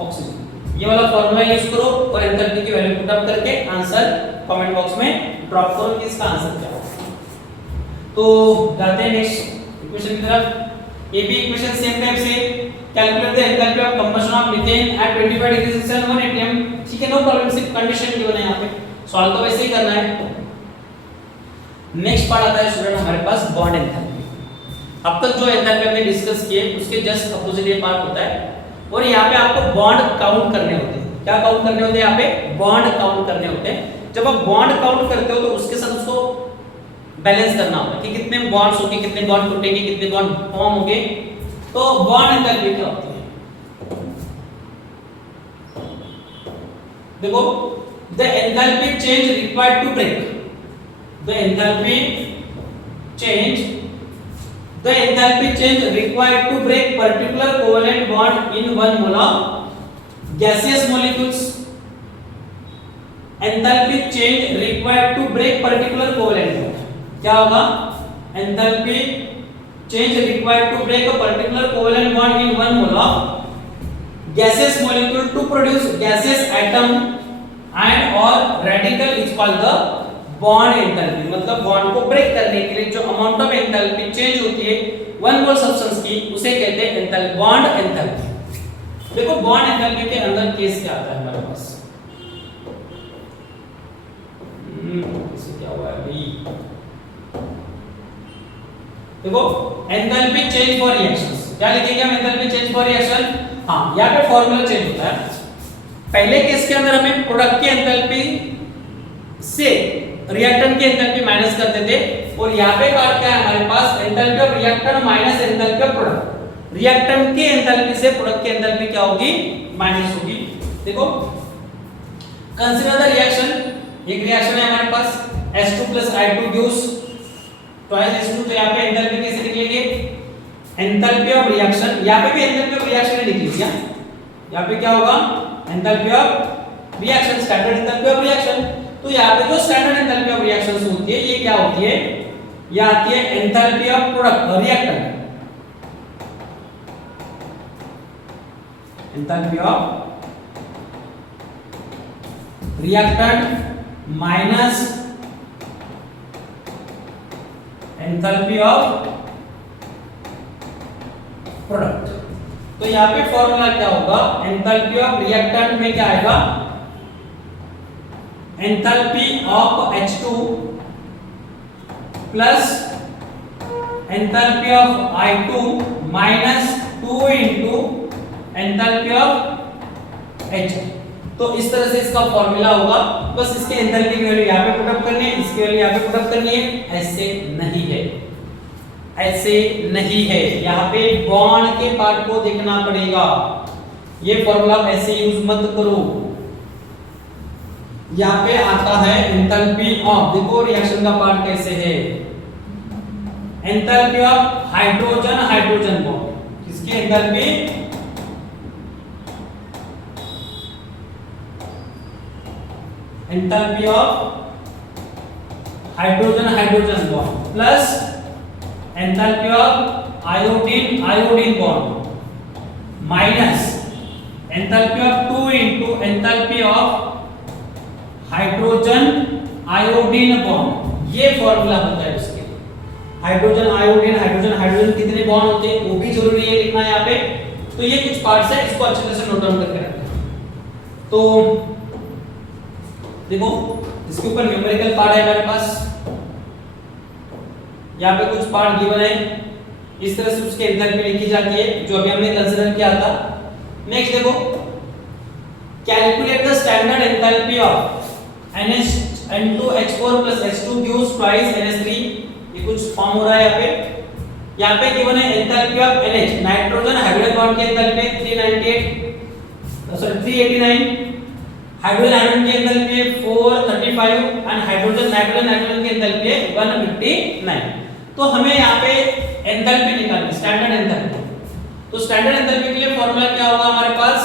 oxygen. ये वाला फॉर्मूला यूज करो और एंथैल्पी की वैल्यू पुट अप करके आंसर कमेंट बॉक्स में drop करो कि इसका आंसर क्या होगा। तो जाते हैं नेक्स्ट इक्वेशन की तरफ। ये भी इक्वेशन सेम टाइप से calculate the enthalpy of combustion of methane at 25 degree Celsius 1 atm। ठीक है, नो प्रॉब्लम, सिर्फ कंडीशन गिवन है यहाँ पे, सॉल्व तो वैसे ही करना है। नेक्स्ट पार्ट आता है स्टूडेंट हमारे पास बॉन्ड एंथैल्पी। अब तक जो एंथैल्पी हमने डिस्कस किए उसके जस्ट अपोजिट ये पार्ट होता है, और यहाँ पे आपको बॉन्ड काउंट करने होते हैं। क्या काउंट करने होते हैं? यहाँ पे बॉन्ड काउंट करने होते हैं। जब आप बॉन्ड काउंट करते हो तो उसके साथ उसको बैलेंस करना होता है कि कितने बॉन्ड्स होंगे, कितने बॉन्ड टूटेंगे, कितने बॉन्ड फॉर्म होंगे। तो बॉन्ड एंथैल्पी क्या होती है? देखो, the enthalpy change required to break, the enthalpy change required to break particular covalent bond in 1 mole of gaseous molecules। enthalpy change required to break particular covalent bond क्या होगा? enthalpy change required to break a particular covalent bond in 1 mole of gaseous molecule to produce gaseous atom and or radical is called the bond enthalpy. मतलब bond को break करने के लिए जो amount of enthalpy change होती है 1 मोल substance की, उसे कहते हैं एंथैल्पी, बॉन्ड एंथैल्पी। देखो बॉन्ड एंथैल्पी के अंदर केस क्या आता है हमारे पास? इसे क्या हुआ है भाई? देखो एंथैल्पी चेंज फॉर रिएक्शंस, क्या लिखेंगे हम? Enthalpy change for reaction. हां, यहां पे फार्मूला चेंज होता है। पहले केस के अंदर हमें प्रोडक्ट की एंथैल्पी से रिएक्टेंट की एंथैल्पी माइनस करते थे, और यहाँ पे बात क्या है हमारे पास? Enthalpy of reactant minus enthalpy of product. Reactant की एंथैल्पी से प्रोडक्ट की एंथैल्पी क्या होगी? माइनस होगी। देखो, कंसीडर द रिएक्शन। एक रिएक्शन है हमारे पास H2 I2 gives twice H2, तो यहाँ पे एंथैल्पी कैसे निकलेंगे? एंथैल्पी ऑफ रिएक्शन, यहाँ पे भी एंथैल्पी ऑफ रिएक्शन ही निकलेगी। यहाँ पे क्या होगा? Enthalpy of reaction, standard enthalpy of reaction. तो यहाँ पे जो स्टैंडर्ड एंथैल्पी ऑफ रिएक्शंस होती है ये क्या होती है? ये आती है enthalpy of product reactant, enthalpy of reactant minus enthalpy of product. तो यहाँ पे फॉर्मूला क्या होगा? एंथैल्पी ऑफ रिएक्टेंट में क्या आएगा? Enthalpy of H2 plus enthalpy of I2 minus 2 into enthalpy of H। तो इस तरह से इसका फॉर्मूला होगा। बस इसके एंथैल्पी की वैल्यू यहाँ पे पुट अप करनी है, इसकी वैल्यू यहाँ पे पुट अप करनी है। ऐसे नहीं है, ऐसे नहीं है, यहाँ पे बॉन्ड के पार्ट को देखना पड़ेगा। ये फॉर्मूला ऐसे यूज मत करो। यहाँ पे आता है एंथैल्पी ऑफ, देखो रिएक्शन का पार्ट कैसे है? Enthalpy of hydrogen hydrogen bond, किसकी enthalpy? Enthalpy of hydrogen hydrogen bond plus enthalpy of iodine iodine bond minus enthalpy of 2 into enthalpy of hydrogen iodine bond. ये फॉर्मूला होता है उसके। Hydrogen iodine, hydrogen hydrogen कितने bond होते हैं वो भी जरूरी है लिखना है यहाँ पे। तो ये कुछ पार्ट्स है, इसको अच्छे तरह से नोट डाउन करके रखना। तो देखो इसके ऊपर न्यूमेरिकल पार्ट है हमारे पास, यहाँ पे कुछ पार्ट गिवन है, इस तरह से उसके एंथैल्पी लिखी जाती है जो अभी हमने कंसीडर किया था। नेक्स्ट देखो, calculate the standard enthalpy of NH2H4 plus H2 gives twice NH3। ये कुछ फॉर्म हो रहा है यहाँ पे गिवन है enthalpy of NH nitrogen hydrogen bond की एंथैल्पी 389, हाइड्रोजन हाइड्रोजन की enthalpy 435 and hydrogen nitrogen nitrogen की एंथैल्पी 159। तो हमें यहाँ पे एंथैल्पी निकालनी, स्टैंडर्ड एंथैल्पी। तो स्टैंडर्ड एंथैल्पी के लिए फॉर्मूला क्या होगा हमारे पास?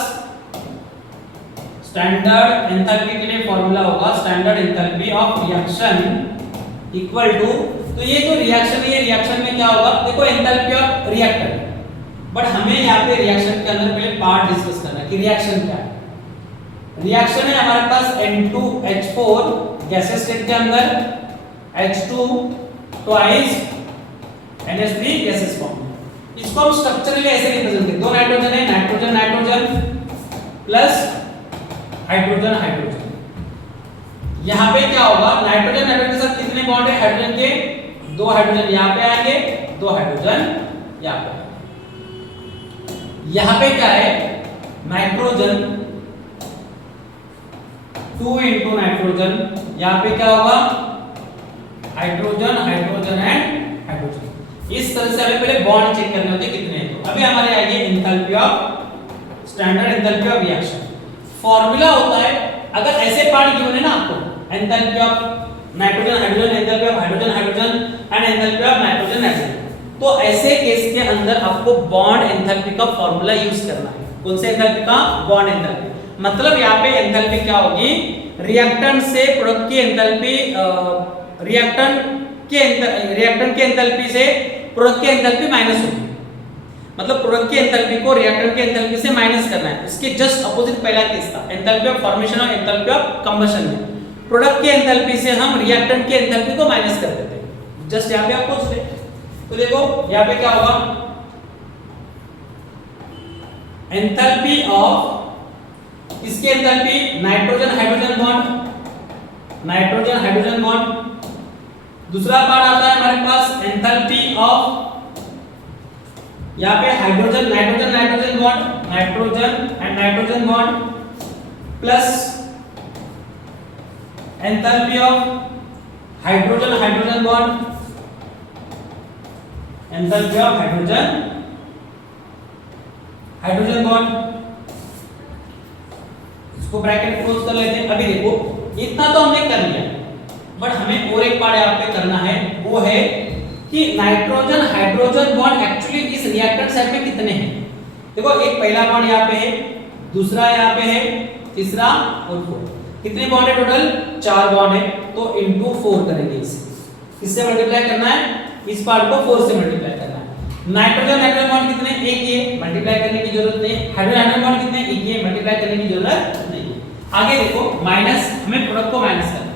स्टैंडर्ड एंथैल्पी के लिए फॉर्मूला होगा standard enthalpy of reaction equal to, तो ये जो रिएक्शन है ये रिएक्शन में क्या होगा? देखो एंथैल्पी ऑफ रिएक्टेंट, बट हमें यहाँ पे रिएक्शन के अंदर पहले पार्ट डिस्कस करना है कि रिएक्शन क्या है। रिएक्शन है हमारे पास N2H4 गैसेस स्टेट के अंदर H2 twice NH3 gases form. इसको हम स्ट्रक्चरली ऐसे रिप्रेजेंट करते हैं, दो नाइट्रोजन है, nitrogen nitrogen plus hydrogen hydrogen. यहाँ पे क्या होगा, नाइट्रोजन नाइट्रोजन के साथ कितने बॉन्ड है, हाइड्रोजन के दो हाइड्रोजन यहाँ पे आएंगे, दो हाइड्रोजन यहाँ पे। यहाँ पे क्या है, नाइट्रोजन 2 इंटू नाइट्रोजन, यहाँ पे क्या होगा, हाइड्रोजन हाइड्रोजन एंड हाइड्रोजन। इस तरह से हमें पहले बॉन्ड चेक करने होते हैं कितने हैं। तो अभी हमारे आएंगे enthalpy of standard enthalpy of reaction. Formula होता है, अगर ऐसे पार्ट गिवन है ना आपको, enthalpy of nitrogen hydrogen, enthalpy of hydrogen hydrogen and enthalpy of nitrogen nitrogen, तो ऐसे केस के अंदर आपको बॉन्ड एंथैल्पी का फॉर्मूला यूज करना है। कौन से एंथैल्पी का, बॉन्ड एंथैल्पी। मतलब यहाँ पे एंथैल्पी क्या होगी, रिएक्टेंट से प्रोडक्ट की एंथैल्पी, रिएक्टेंट के एंथैल्पी से प्रोडक्ट की एंथैल्पी माइनस होगी। मतलब प्रोडक्ट की एंथैल्पी को रिएक्टेंट की एंथैल्पी से माइनस करना है। इसके जस्ट अपोजिट पहला केस था, एंथैल्पी ऑफ फॉर्मेशन और एंथैल्पी ऑफ कंबशन में प्रोडक्ट की एंथैल्पी से हम रिएक्टेंट की एंथैल्पी को माइनस कर देते हैं। जस्ट यहाँ पे आप पूछ ले, तो देखो यहाँ पे क्या होगा, एंथैल्पी ऑफ, इसकी enthalpy nitrogen hydrogen bond, nitrogen hydrogen bond. दूसरा पार्ट आता है हमारे पास एंथैल्पी ऑफ, यहाँ पे hydrogen nitrogen nitrogen bond, nitrogen and nitrogen bond plus enthalpy of hydrogen hydrogen bond, enthalpy of hydrogen hydrogen bond. इसको bracket close कर लेते हैं। अभी देखो इतना तो हमने कर लिया, बट हमें और एक पार्ट यहाँ पे करना है, वो है कि नाइट्रोजन हाइड्रोजन बॉन्ड एक्चुअली इस रिएक्टेंट साइड में कितने हैं। देखो एक पहला बॉन्ड यहाँ पे है, दूसरा यहाँ पे है, तीसरा और फोर्थ। कितने बॉन्ड है टोटल, 4 बॉन्ड है, तो इनटू 4 करेंगे इसे। किससे मल्टीप्लाई करना है, इस पार्ट को 4 से मल्टीप्लाई करना है। नाइट्रोजन नाइट्रोजन बॉन्ड कितने, एक ही है, मल्टीप्लाई करने की जरूरत नहीं है। हाइड्रोजन हाइड्रोजन बॉन्ड कितने, एक ही है, मल्टीप्लाई करने की जरूरत नहीं है। आगे देखो माइनस, हमें प्रोडक्ट को माइनस करना है।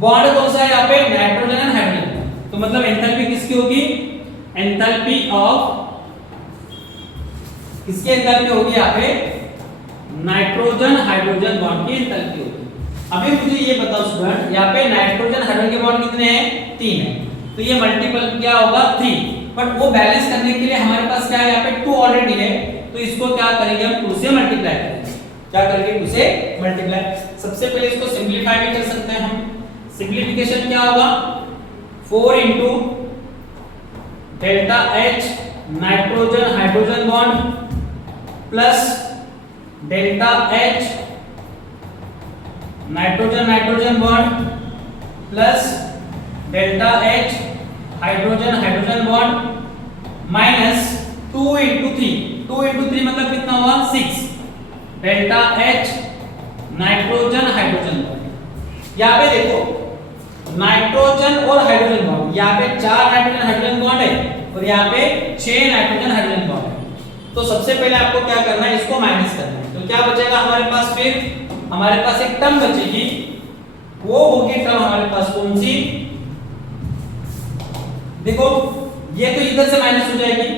बॉन्ड कौन सा है यहाँ पे, नाइट्रोजन एंड हाइड्रोजन, तो मतलब एंथैल्पी किसकी होगी, एंथैल्पी ऑफ, किसकी एंथैल्पी होगी यहाँ पे, नाइट्रोजन हाइड्रोजन बॉन्ड की एंथैल्पी होगी। अभी मुझे ये बताओ स्टूडेंट, यहाँ पे नाइट्रोजन हाइड्रोजन के बॉन्ड कितने हैं, 3 है, तो ये मल्टीपल क्या होगा 3, बट वो बैलेंस करने के लिए हमारे पास क्या है, यहाँ पे 2 ऑलरेडी है, तो इसको क्या करेंगे हम 2 से मल्टीप्लाई करेंगे। क्या करेंगे, 2 से मल्टीप्लाई। सबसे पहले इसको सिंपलीफाई भी कर सकते हैं हम। सिंपलीफिकेशन क्या होगा, 4 into delta H nitrogen hydrogen bond plus delta H nitrogen nitrogen bond plus delta H hydrogen hydrogen bond minus 2 into 3, 2 into 3 मतलब कितना हुआ, 6 delta H nitrogen hydrogen bond. यहाँ पे देखो नाइट्रोजन और हाइड्रोजन बॉन्ड, यहाँ पे 4 नाइट्रोजन हाइड्रोजन बॉन्ड है और यहाँ पे 6 नाइट्रोजन हाइड्रोजन बॉन्ड है। तो सबसे पहले आपको क्या करना है, इसको माइनस करना है। तो क्या बचेगा हमारे पास, फिर हमारे पास एक टर्म बचेगी, वो होगी टर्म हमारे पास कौन सी, देखो ये तो इधर से माइनस हो जाएगी।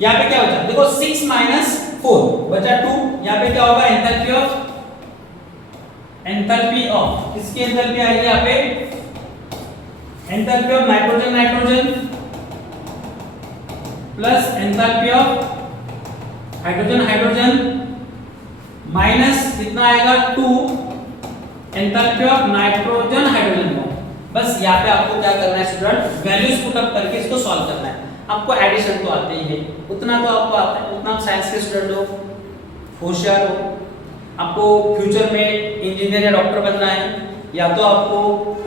यहाँ पे क्या बचा, देखो 6 माइनस 4 बचा 2। यहाँ पे क्या होगा, एंथैल्पी ऑफ, एंथैल्पी ऑफ किसकी एंथैल्पी आएगी यहाँ पे, enthalpy of nitrogen nitrogen plus enthalpy of hydrogen hydrogen minus कितना आएगा 2 enthalpy of nitrogen hydrogen bond. बस यहाँ पे आपको क्या करना है स्टूडेंट, वैल्यूज पुट अप करके इसको सॉल्व करना है। आपको एडिशन तो आते ही है, उतना तो आपको आता है, उतना आप साइंस के स्टूडेंट हो, होशियार हो, आपको फ्यूचर में इंजीनियर या डॉक्टर बनना है, या तो आपको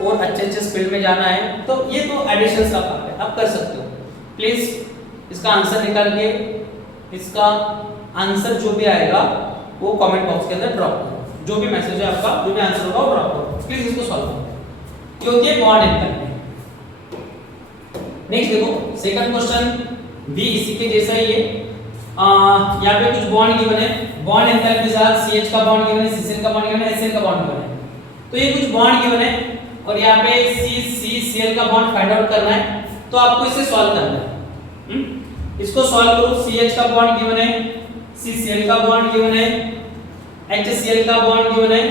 और अच्छे अच्छे फील्ड में जाना है, तो ये तो एडिशन का पार्ट है, आप कर सकते हो। प्लीज इसका आंसर निकाल के, इसका आंसर जो भी आएगा वो कमेंट बॉक्स के अंदर ड्रॉप करो। जो भी मैसेज है आपका, जो भी आंसर होगा वो ड्रॉप करो। प्लीज इसको सॉल्व करो। ये होती है बॉन्ड एंथैल्पी। नेक्स्ट देखो सेकंड क्वेश्चन भी इसी के जैसा ही है। यहाँ पे कुछ बॉन्ड गिवन है, बॉन्ड एंथैल्पी के साथ CH का बॉन्ड गिवन है, CCl का बॉन्ड गिवन है, HCl का बॉन्ड गिवन है। तो ये कुछ बॉन्ड गिवन है और यहाँ पे CCCl का बॉन्ड फाइंड आउट करना है, तो आपको इसे सॉल्व करना है। इसको सॉल्व करो, CH का बॉन्ड गिवन है, CCl का बॉन्ड गिवन है, HCl का बॉन्ड गिवन है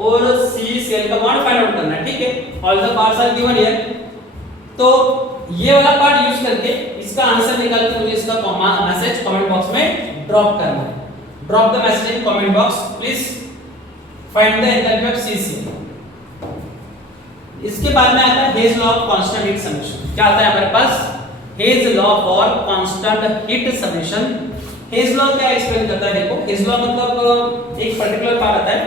और CCl का बॉन्ड फाइंड आउट करना है, ठीक है। All the parts are given here. तो ये वाला पार्ट यूज करके इसका आंसर निकाल के मुझे इसका मैसेज कमेंट बॉक्स में ड्रॉप करना है। Drop the message in comment box please, find the enthalpy of CCl। इसके बाद में आता है Hess law of constant heat summation. क्या आता है हमारे पास? Hess law for constant heat summation. Hess law क्या एक्सप्लेन करता है? देखो, हेज लॉ मतलब एक पर्टिकुलर पार्ट आता है,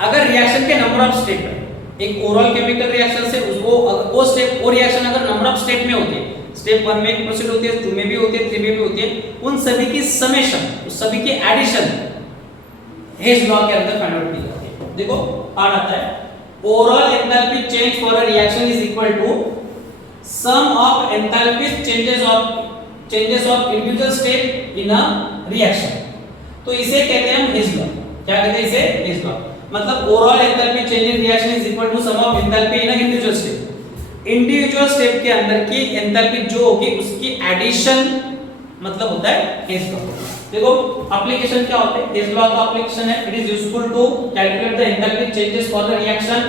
अगर रिएक्शन के नंबर ऑफ स्टेप है, एक ओवरऑल केमिकल रिएक्शन से वो स्टेप, वो रिएक्शन अगर नंबर ऑफ स्टेप में होती है, स्टेप 1 में प्रोसीड होती है, 2 में भी होती है, 3 में भी होती है, उन सभी की समेशन, उस सभी की एडिशन हेज लॉ के अंदर फाइंड आउट की जाती है। देखो पार्ट आता है, overall enthalpy change for a reaction is equal to sum of enthalpy changes of individual step in a reaction. तो इसे कहते हैं हम हेज लॉ। क्या कहते हैं इसे? Hess law. मतलब overall enthalpy change in reaction is equal to sum of enthalpy in a individual step. Individual step के अंदर की एंथैल्पी जो होगी उसकी एडिशन मतलब होता है हेज लॉ। देखो एप्लीकेशन क्या होता है? हेज लॉ का एप्लीकेशन है, it is useful to calculate the enthalpy changes for the reaction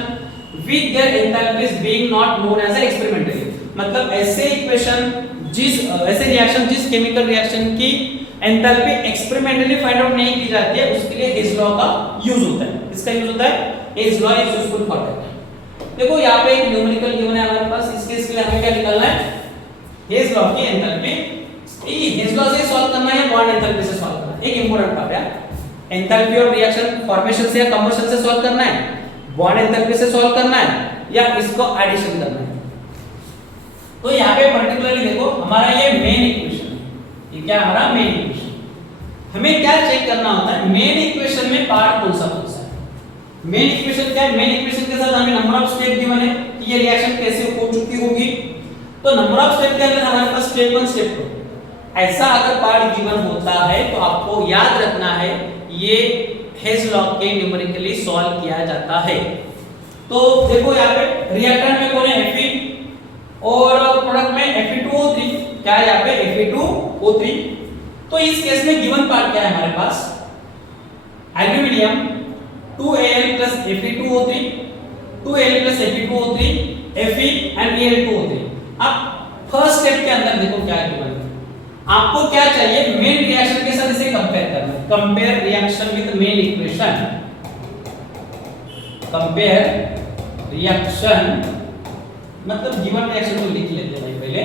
with their enthalpies being not known as experimentally. मतलब ऐसे इक्वेशन ऐसे रिएक्शन जिस केमिकल रिएक्शन की एंथैल्पी एक्सपेरिमेंटली फाइंड आउट नहीं की जाती है, उसके लिए हेज लॉ का यूज होता है। इसका यूज होता है, Hess law is useful for that. देखो यहाँ पे एक न्यूमेरिकल गिवन है हमारे पास, इसके लिए हमें क्या निकालना है? हेज लॉ की एंथैल्पी। ये हेज लॉ से सॉल्व करना है या बॉन्ड एंथैल्पी से सॉल्व करना है? एक इंपॉर्टेंट पार्ट है। एंथैल्पी ऑफ रिएक्शन फॉर्मेशन से या कंबशन से सॉल्व करना है, बॉन्ड एंथैल्पी से सॉल्व करना है, या इसको एडिशन करना है। तो यहाँ पे पर्टिकुलरली देखो हमारा ये मेन इक्वेशन है। ये क्या हमारा मेन इक्वेशन? हमें क्या चेक करना होता है? मेन इक्वेशन में पार्ट कौन सा है? मेन इक्वेशन क्या है? मेन इक्वेशन के साथ हमें नंबर ऑफ स्टेप गिवन है कि ये रिएक्शन कैसे हो चुकी होगी। तो नंबर ऑफ स्टेप के अंदर हमारे पास स्टेप 1 स्टेप 2 ऐसा अगर पार्ट गिवन होता है तो आपको याद रखना है ये हेज लॉ के न्यूमेरिकली सॉल्व किया जाता है। तो देखो यहाँ पे रिएक्टेंट में कौन है? Fe और प्रोडक्ट में Fe2O3। क्या है यहाँ पे? Fe2O3। तो इस केस में गिवन पार्ट क्या है हमारे पास? Aluminium 2Al plus Fe2O3, 2Al plus Fe2O3, Fe and Al2O3। अब फर्स्ट स्टेप के अंदर देखो क्या गिवन है। आपको क्या चाहिए? मेन रिएक्शन के साथ इसे कंपेयर करना है। Compare reaction with main equation. Compare reaction मतलब गिवन रिएक्शन को लिख लेते हैं पहले।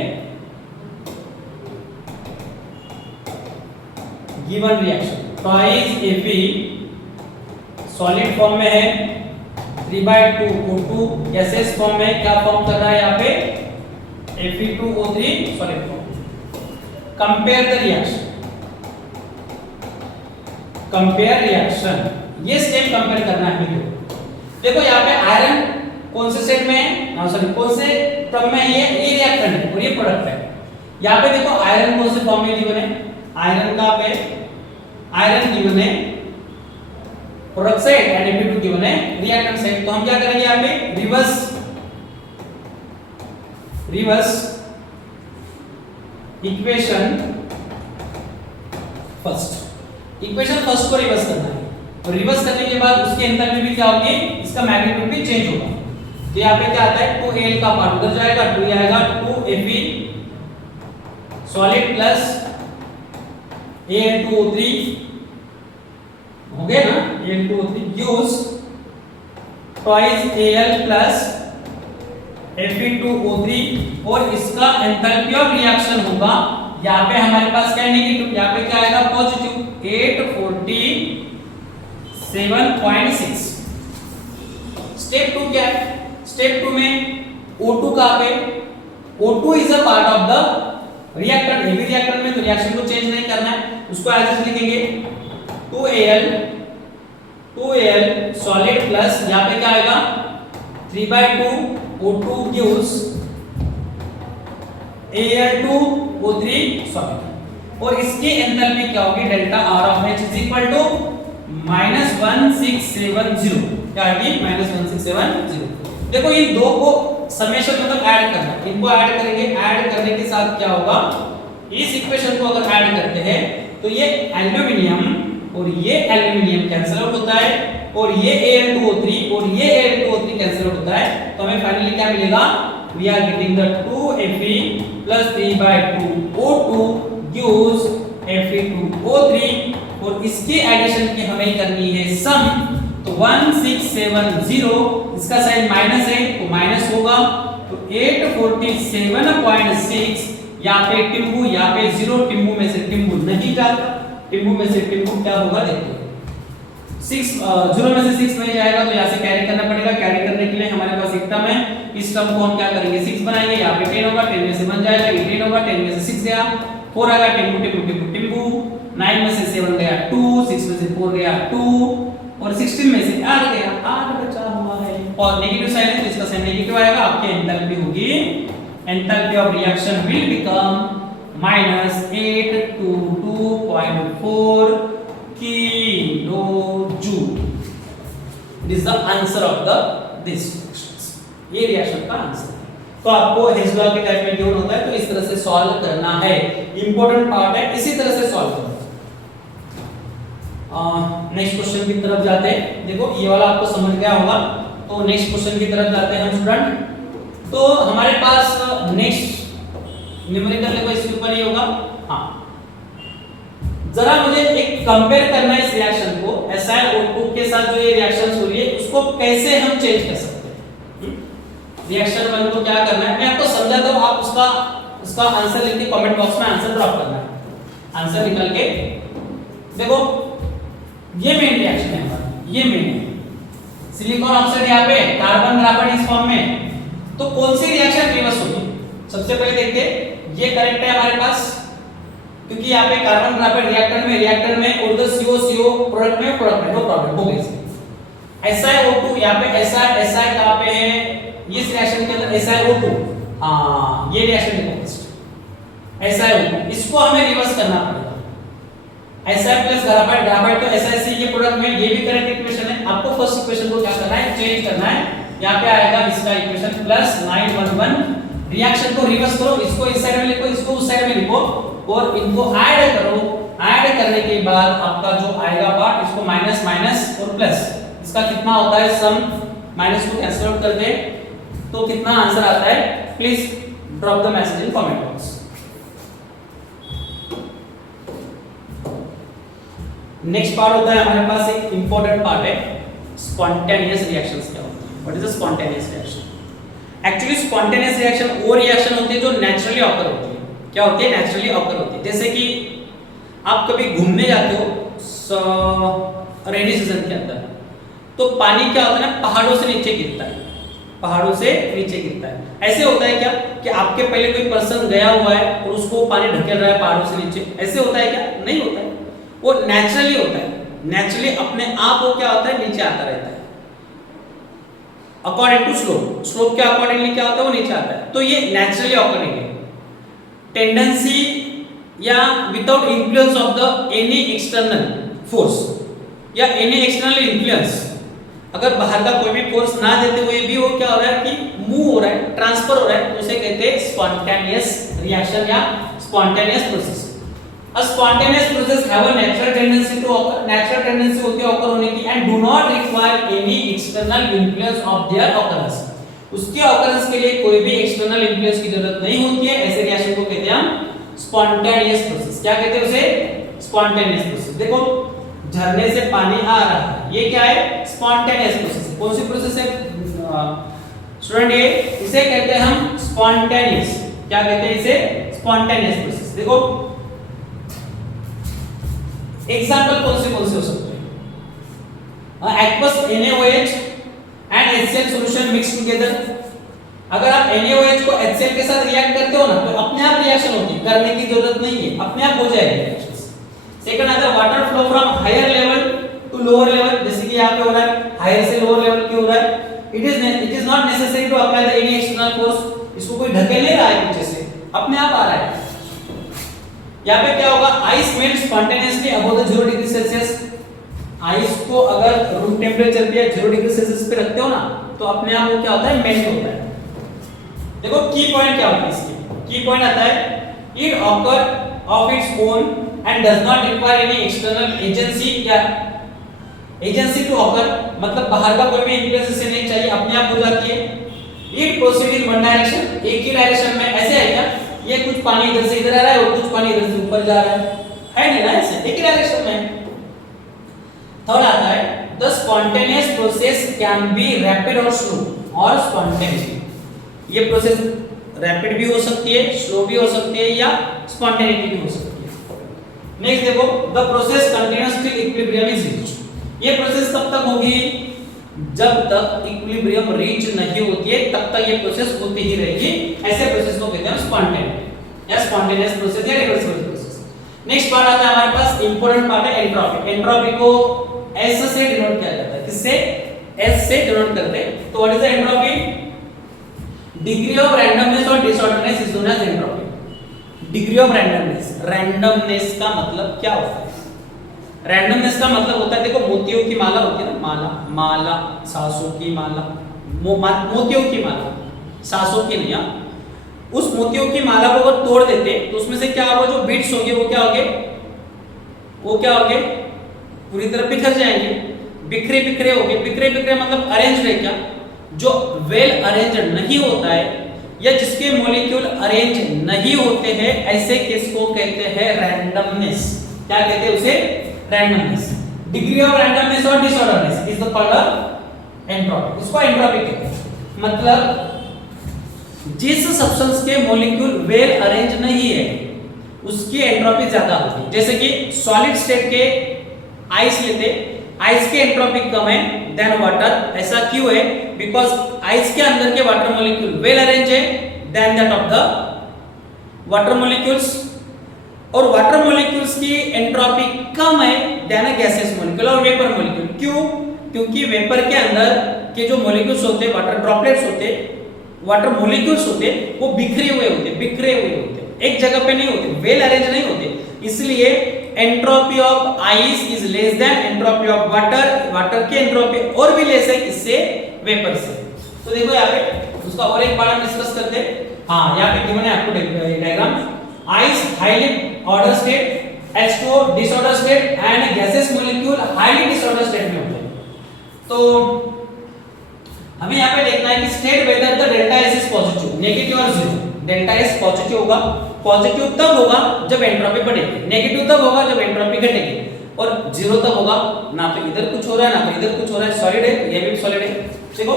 Given reaction twice Fe solid form में है, 3/2 O2 गैसेस फॉर्म में क्या फॉर्म कर रहा है यहाँ पे? Fe2O3 solid form. Compare the reaction, compare reaction, ये स्टेप कंपेयर करना है। देखो यहाँ पे आयरन कौन से सेट में है? ना सॉरी, कौन से टर्म में है? ये रिएक्टेंट है और ये प्रोडक्ट है। यहाँ पे देखो आयरन कौन से फॉर्म में गिवन है? आयरन का पे आयरन गिवन है product side and Fe2 given है रिएक्टेंट साइड। तो हम क्या करेंगे यहाँ पे? Reverse equation first. Equation first को रिवर्स करना है। तो रिवर्स करने के बाद उसकी एंथैल्पी भी क्या होगी? इसका मैग्नीट्यूड भी चेंज होगा। तो यहाँ पे क्या आता है? 2Al का पार्ट उधर जाएगा, 2 आएगा, 2Fe सॉलिड प्लस Al2O3 हो गया ना? Al2O3 use twice Al plus Fe2O3 और इसका एंथैल्पी ऑफ रिएक्शन होगा यहाँ पे हमारे पास क्या है? नेगेटिव। यहाँ पे क्या आएगा? पॉजिटिव 847.6। स्टेप 2 क्या है? स्टेप 2 में O2 कहाँ पे? O2 is a part of the reactant. Heavy reactant में तो रिएक्शन को चेंज नहीं करना है, उसको एज इट लिखेंगे 2Al सॉलिड प्लस यहाँ पे क्या आएगा? 3/2 O2 gives Al2O3 सॉलिड और इसकी एंथैल्पी क्या होगी? Delta R of H is equal to -1670। क्या आएगी? -1670। देखो इन दो को समेशन मतलब ऐड करना, इनको ऐड करेंगे, ऐड करने के साथ क्या होगा, इस इक्वेशन को अगर ऐड करते हैं तो ये एल्यूमिनियम और ये एल्यूमिनियम कैंसिल आउट होता है, और ये Al2O3 और ये Al2O3 कैंसिल आउट होता है, तो हमें फाइनली क्या मिलेगा, we are getting the 2Fe plus 3/2O2 gives Fe2O3, और इसके एडिशन की हमें करनी है सम, तो 1670, इसका साइन माइनस है तो माइनस होगा, तो 847.6, यहाँ पे टिम्बू, यहाँ पे 0, टिम्बू में से टिम्बू नहीं जाता, टिम्बू में से टिम्बू क्या होगा देखो, 0 में से 6 नहीं जाएगा, तो यहाँ से कैरी करना पड़ेगा, कैरी करने के लिए हमारे पास एक टर्म है, इस टर्म को हम क्या करेंगे 6 बनाएंगे, यहाँ पे 10 होगा, 10 में से बन जाएगा 18 होगा, 10 में से 6 गया 4 आएगा, टिम्बू टिम्बू टिम्बू टिम्बू, 9 में से 7 गया 2, 6 में से 4 गया 2, और 16 में से 8 गया 8 बचा हुआ है, और नेगेटिव साइन है तो इसका साइन नेगेटिव आएगा, आपकी एंथैल्पी होगी, enthalpy of reaction will become -822.4 kilojule. It is the answer of this reactions. ये रिएक्शन का आंसर है। तो आपको हेजला के टाइप में गिवन होता है तो इस तरह से सॉल्व करना है, इंपॉर्टेंट पार्ट है, इसी तरह से सॉल्व करना। नेक्स्ट क्वेश्चन की तरफ जाते हैं, देखो ये वाला आपको समझ गया होगा, तो नेक्स्ट क्वेश्चन की तरफ जाते हैं हम स्टूडेंट। तो हमारे पास नेक्स्ट न्यूमेरिकल देखो इसके ऊपर ही होगा, हाँ जरा मुझे एक कंपेयर करना है इस रिएक्शन को, SiO2 के साथ जो ये रिएक्शन हो रही है उसको कैसे हम चेंज कर सकते हैं। रिएक्शन 1 को क्या करना है मैं आपको समझाता हूं, आप उसका आंसर लिख के कमेंट बॉक्स में आंसर ड्रॉप करना है, आंसर निकल के देखो, ये मेन रिएक्शन है हमारा, ये मेन है, सिलिकॉन ऑक्साइड यहाँ पे कार्बन ग्राफाइट इस फॉर्म में, तो कौन सी रिएक्शन रिवर्स होगी, सबसे पहले देखते हैं, ये करेक्ट है हमारे पास, क्योंकि यहाँ पे कार्बन ग्राफाइट रिएक्टर में और द CO प्रोडक्ट में नो प्रॉब्लम हो गई। SiO2 यहाँ पे Si कहाँ पे है, इस रिएक्शन के अंदर SiO2, हाँ ये रिएक्शन देखो SiO2, इसको हमें रिवर्स करना पड़ेगा, Si प्लस ग्राफाइट तो SiC ये प्रोडक्ट में, ये भी करेक्ट इक्वेशन है, आपको फर्स्ट इक्वेशन को क्या करना है चेंज करना है, यहाँ पे आएगा इसका इक्वेशन प्लस 911, रिएक्शन को रिवर्स करो, इसको इस साइड में लिखो, इसको उस साइड में लिखो, और इनको ऐड करो, ऐड करने के बाद आपका जो आएगा पार्ट, इसको माइनस माइनस और प्लस, इसका कितना होता है सम, माइनस को कैंसिल आउट कर दे तो कितना आंसर आता है, please drop the message in comment box. Next part होता है हमारे पास एक इंपॉर्टेंट पार्ट है, स्पॉन्टेनियस रिएक्शंस क्या होता है, what is the spontaneous reaction. Actually spontaneous reaction वो रिएक्शन होती है जो नेचुरली ऑकर होती है, क्या होती है नेचुरली ऑकर होती है, जैसे कि आप कभी घूमने जाते हो रेनी सीजन के अंदर, तो पानी क्या होता है ना पहाड़ों से नीचे गिरता है, पहाड़ों से नीचे गिरता है, ऐसे होता है क्या कि आपके पहले कोई पर्सन गया हुआ है और उसको पानी ढकेल रहा है पहाड़ों से नीचे, ऐसे होता है क्या, नहीं होता है, वो नेचुरली होता है, नेचुरली अपने आप वो क्या होता है नीचे आता रहता है, अकॉर्डिंग टू स्लोप के अकॉर्डिंगली क्या होता है वो नीचे आता है, तो ये नेचुरली ऑकरिंग है, टेंडेंसी या without influence of the any external force या एनी एक्सटर्नल इन्फ्लुएंस, अगर बाहर का कोई भी फोर्स ना देते हुए भी वो क्या हो रहा है कि मूव हो रहा है, ट्रांसफर हो रहा है, तो उसे कहते हैं स्पॉन्टेनियस रिएक्शन या spontaneous process. A spontaneous process have a natural tendency to occur, natural tendency होती है occur होने की, and do not require any external influence of their occurrence, उसके occurrence के लिए कोई भी external influence की जरूरत नहीं होती है, ऐसे रिएक्शन को कहते हैं हम spontaneous process। क्या कहते हैं उसे, spontaneous process। देखो झरने से पानी आ रहा है, ये क्या है spontaneous process, कौन सी प्रोसेस है स्टूडेंट, ये इसे कहते हैं हम spontaneous, क्या कहते हैं इसे spontaneous process। देखो एग्जाम्पल कौन से हो सकते हैं, aqueous NaOH and HCl solution mix together, अगर आप NaOH को HCl के साथ रिएक्ट करते हो ना तो अपने आप रिएक्शन होती है, करने की जरूरत नहीं है, अपने आप हो जाएगा रिएक्शन। सेकंड आता है water flow from higher level to lower level, जैसे कि यहाँ पे हो रहा है हायर से लोअर लेवल क्यों हो रहा है, it is not necessary to apply the any external force, इसको कोई ढकेल नहीं रहा है पीछे से, अपने आप आ रहा है। यहाँ पे क्या होगा, ice melt spontaneously above the 0 degree Celsius, ice को अगर रूम टेम्परेचर पे 0 डिग्री सेल्सियस पे रखते हो ना तो अपने आप वो क्या होता है मेल्ट होता है। देखो की पॉइंट क्या होता है इसके, की पॉइंट आता है it occur of its own and does not require any external agency या एजेंसी टू ऑकर, मतलब बाहर का कोई भी इन्फ्लुएंस इसे नहीं चाहिए, अपने आप हो जाती है। It proceed in one direction, एक ही डायरेक्शन में, ऐसे है क्या, ये कुछ पानी इधर से इधर आ रहा है और कुछ पानी इधर से ऊपर जा रहा है नहीं ना, ऐसे एक ही डायरेक्शन में। थर्ड आता है the spontaneous process can be rapid और स्लो और स्पॉन्टेनियस। ये प्रोसेस रैपिड भी हो सकती है, स्लो भी हो सकती है या स्पॉन्टेनिटी भी हो सकती है। नेक्स्ट देखो the process continuous till equilibrium is reached. ये प्रोसेस तब तक होगी जब तक इक्विलिब्रियम रीच नहीं होती है, तब तक ये प्रोसेस होती ही रहेगी। ऐसे प्रोसेस को कहते हैं स्पॉन्टेनिटी या स्पॉन्टेनियस प्रोसेस या रिवर्सिबल प्रोसेस। नेक्स्ट पार्ट आता है हमारे पास इंपॉर्टेंट पार्ट है एंट्रोपी। एंट्रोपी को S से डिनोट किया जाता है, किससे, S से डिनोट करते हैं। तो what is the entropy, degree of randomness और disorderness is known as entropy. Degree of randomness, randomness का मतलब क्या होता है, रैंडमनेस का मतलब होता है, देखो मोतियों की माला होती है ना, माला सांसों की माला, मोतियों की माला, सांसों की नहीं, उस मोतियों की माला को अगर तोड़ देते तो उसमें से क्या होगा, जो बीट्स होंगे वो क्या होंगे, वो क्या होंगे, पूरी तरह बिखर जाएंगे, बिखरे बिखरे होंगे। बिखरे बिखरे मतलब अरेंज है क्या, जो वेल अरेंज नहीं होता है या जिसके मॉलिक्यूल अरेंज नहीं होते हैं, ऐसे केस को कहते हैं रैंडमनेस। क्या कहते हैं उसे, रैंडमनेस। डिग्री ऑफ रैंडमनेस और disorderness is the called entropy, इसको एंट्रोपी कहते हैं। मतलब जिस सब्सटेंस के मॉलिक्यूल वेल अरेंज नहीं है उसकी एंट्रोपी ज्यादा होती है। जैसे कि सॉलिड स्टेट के आइस लेते, आइस की एंट्रोपी कम है देन वाटर। ऐसा क्यों है, बिकॉज आइस के अंदर के वाटर मॉलिक्यूल वेल अरेंज है than that of the water molecules, और वाटर मॉलिक्यूल्स की एंट्रोपी कम है देन अ गैसियस मॉलिक्यूल और वेपर मॉलिक्यूल। क्यों, क्योंकि वेपर के अंदर के जो मॉलिक्यूल्स होते हैं, वाटर ड्रॉपलेट्स होते, वाटर मॉलिक्यूल्स होते, वो बिखरे हुए होते, एक जगह पे नहीं होते, वेल अरेंज नहीं होते। इसलिए entropy of ice is less than entropy of water, water की एंट्रोपी और भी लेस है इससे, वेपर से। तो देखो यहाँ पे उसका और एक पार्ट डिस्कस करते हैं। हाँ, यहाँ पे गिवन है आपको diagram, ice highly order state, H2O disorder state and gases molecule highly disorder state में होते हैं। तो हमें यहाँ पे देखना है कि state whether the delta S is positive, negative और जीरो। डेल्टा S पॉजिटिव होगा, पॉजिटिव तब होगा जब एंट्रोपी बढ़ेगी, नेगेटिव तब होगा जब एंट्रोपी घटेगी, और जीरो तब होगा ना तो इधर कुछ हो रहा है ना तो इधर कुछ हो रहा है। सॉलिड है, ये भी सॉलिड है। देखो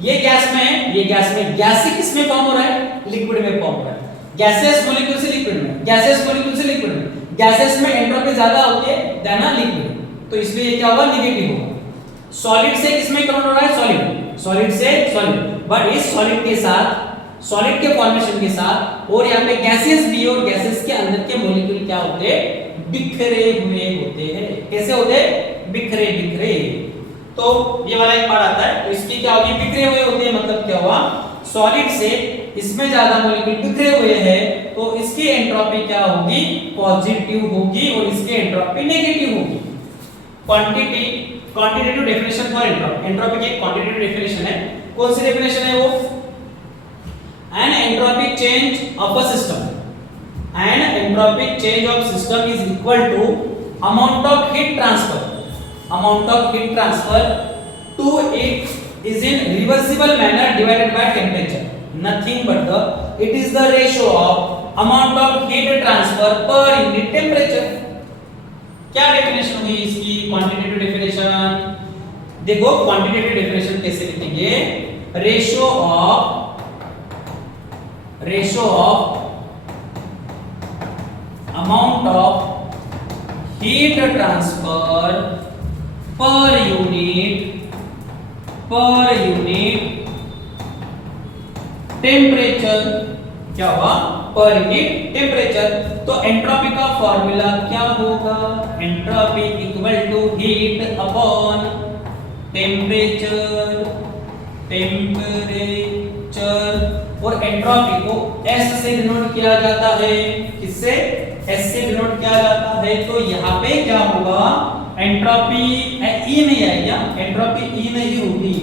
ये गैस में है, ये गैस में, गैस से किस में फॉर्म हो रहा है, लिक्विड में फॉर्म हो रहा है। गैसेस मॉलिक्यूल से लिक्विड में, गैसेस मॉलिक्यूल से लिक्विड में, गैसेस में एंट्रोपी ज्यादा होती है देन लिक्विड, तो इसलिए ये क्या होगा, नेगेटिव होगा। सॉलिड से किसमें कन्वर्ट हो रहा है, सॉलिड, सॉलिड से सॉलिड, बट इस सॉलिड के साथ, सॉलिड के फॉर्मेशन के साथ, और यहाँ पे गैसेस भी, और गैसेस के अंदर के मॉलिक्यूल क्या होते हैं, बिखरे हुए होते हैं। कैसे होते हैं, बिखरे बिखरे। तो ये वाला एक पार्ट आता है, तो इसकी क्या होगी, बिखरे हुए होते हैं, मतलब क्या हुआ, सॉलिड से इसमें ज्यादा मॉलिक्यूल बिखरे हुए हैं, तो इसकी एंट्रोपी क्या होगी, पॉजिटिव होगी, और इसकी एंट्रोपी नेगेटिव होगी। Quantitative definition for entropy, entropy की क्वांटिटेटिव डेफिनेशन है। कौन सी डेफिनेशन है वो, an entropy change of a system, an entropy change of system is equal to amount of heat transfer, amount of heat transfer to it is in reversible manner divided by temperature, nothing but the, it is the ratio of amount of heat transfer per unit temperature। क्या definition हुई इसकी, quantitative definition. देखो quantitative definition कैसे लिखेंगे, ratio of amount of heat transfer per unit temperature, क्या हुआ, पर unit temperature. तो एंट्रोपी का फॉर्मूला क्या होगा, entropy equal to heat upon temperature, और एंट्रोपी को S से डिनोट किया जाता है, किससे, S से डिनोट किया जाता है। तो यहाँ पे क्या होगा, एंट्रोपी E नहीं आएगा, एंट्रोपी E नहीं होगी,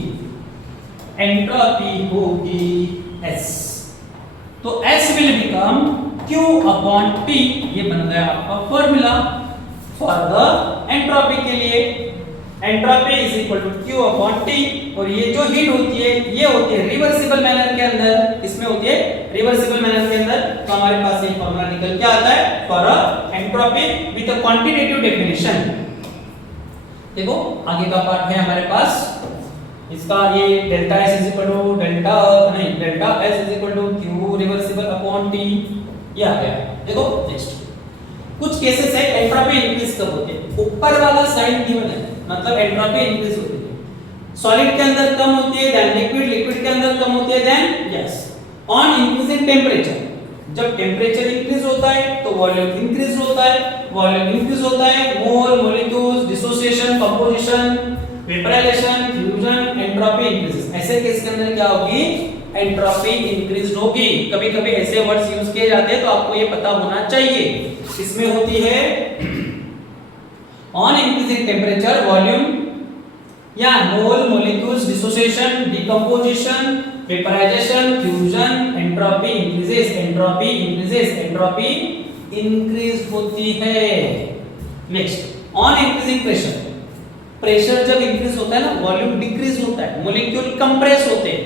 एंट्रोपी होगी S। तो S will become Q upon T, ये बन गया आपका फॉर्मूला फॉर द एंट्रोपी के लिए। Entropy is equal to Q upon T, और ये जो हीट होती है ये होती है रिवर्सिबल मैनर के अंदर, इसमें होती है रिवर्सिबल मैनर के अंदर। तो हमारे पास ये फॉर्मूला निकल के आता है for entropy with a quantitative definition. देखो आगे का पार्ट है हमारे पास, इसका ये delta S is equal to delta S is equal to Q reversible upon T, ये आ गया। देखो नेक्स्ट कुछ केसेस है एंट्रोपी इंक्रीज कब होते हैं, ऊपर वाला साइन गिवन है, मतलब एंट्रोपी इंक्रीज होती है सॉलिड के अंदर कम होती है देन लिक्विड, लिक्विड के अंदर कम होती है then yes on increasing temperature. जब टेंपरेचर इंक्रीज होता है तो वॉल्यूम इंक्रीज होता है, वॉल्यूम इंक्रीज होता है mole, molecules, dissociation, composition, vaporization, fusion, entropy increases. ऐसे केस के अंदर क्या होगी, एंट्रोपी इंक्रीज होगी। कभी कभी ऐसे वर्ड्स यूज किए जाते हैं तो आपको ये पता होना चाहिए। इसमें होती है ऑन इंक्रीजिंग टेंपरेचर वॉल्यूम या mole, molecules, dissociation, decomposition, vaporization, fusion, entropy increases, entropy increases, entropy increase होती है। Next on increasing pressure, pressure जब इंक्रीज होता है ना वॉल्यूम डिक्रीज होता है, मॉलिक्यूल कंप्रेस होते हैं,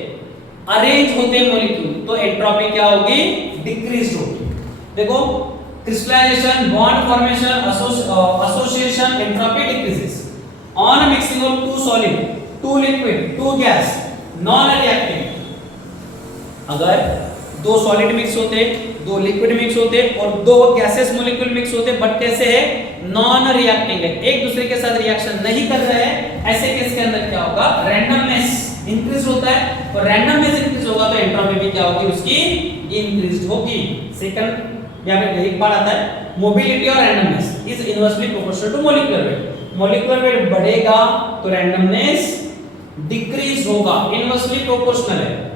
अरेंज होते हैं मॉलिक्यूल, तो एंट्रोपी क्या होगी, डिक्रीज होगी। देखो crystallisation, bond formation, association, entropy decreases on mixing of two solid, two liquid, two gas, non reacting। अगर दो सॉलिड मिक्स होते, दो लिक्विड मिक्स होते और दो गैसेस मॉलिक्यूल मिक्स होते, बट कैसे है, नॉन रिएक्टिंग है, एक दूसरे के साथ रिएक्शन नहीं कर रहे हैं, ऐसे केस के अंदर क्या होगा, रैंडमनेस इंक्रीज होता है, और रैंडमनेस इंक्रीज होगा तो एंट्रोपी भी क्या होगी, उसकी इंक्रीज होगी। सेकंड यहाँ पे एक बार आता है मोबिलिटी और randomness is inversely proportional to molecular weight. Molecular weight बढ़ेगा तो रैंडमनेस डिक्रीज होगा, इनवर्सली प्रोपोर्शनल है।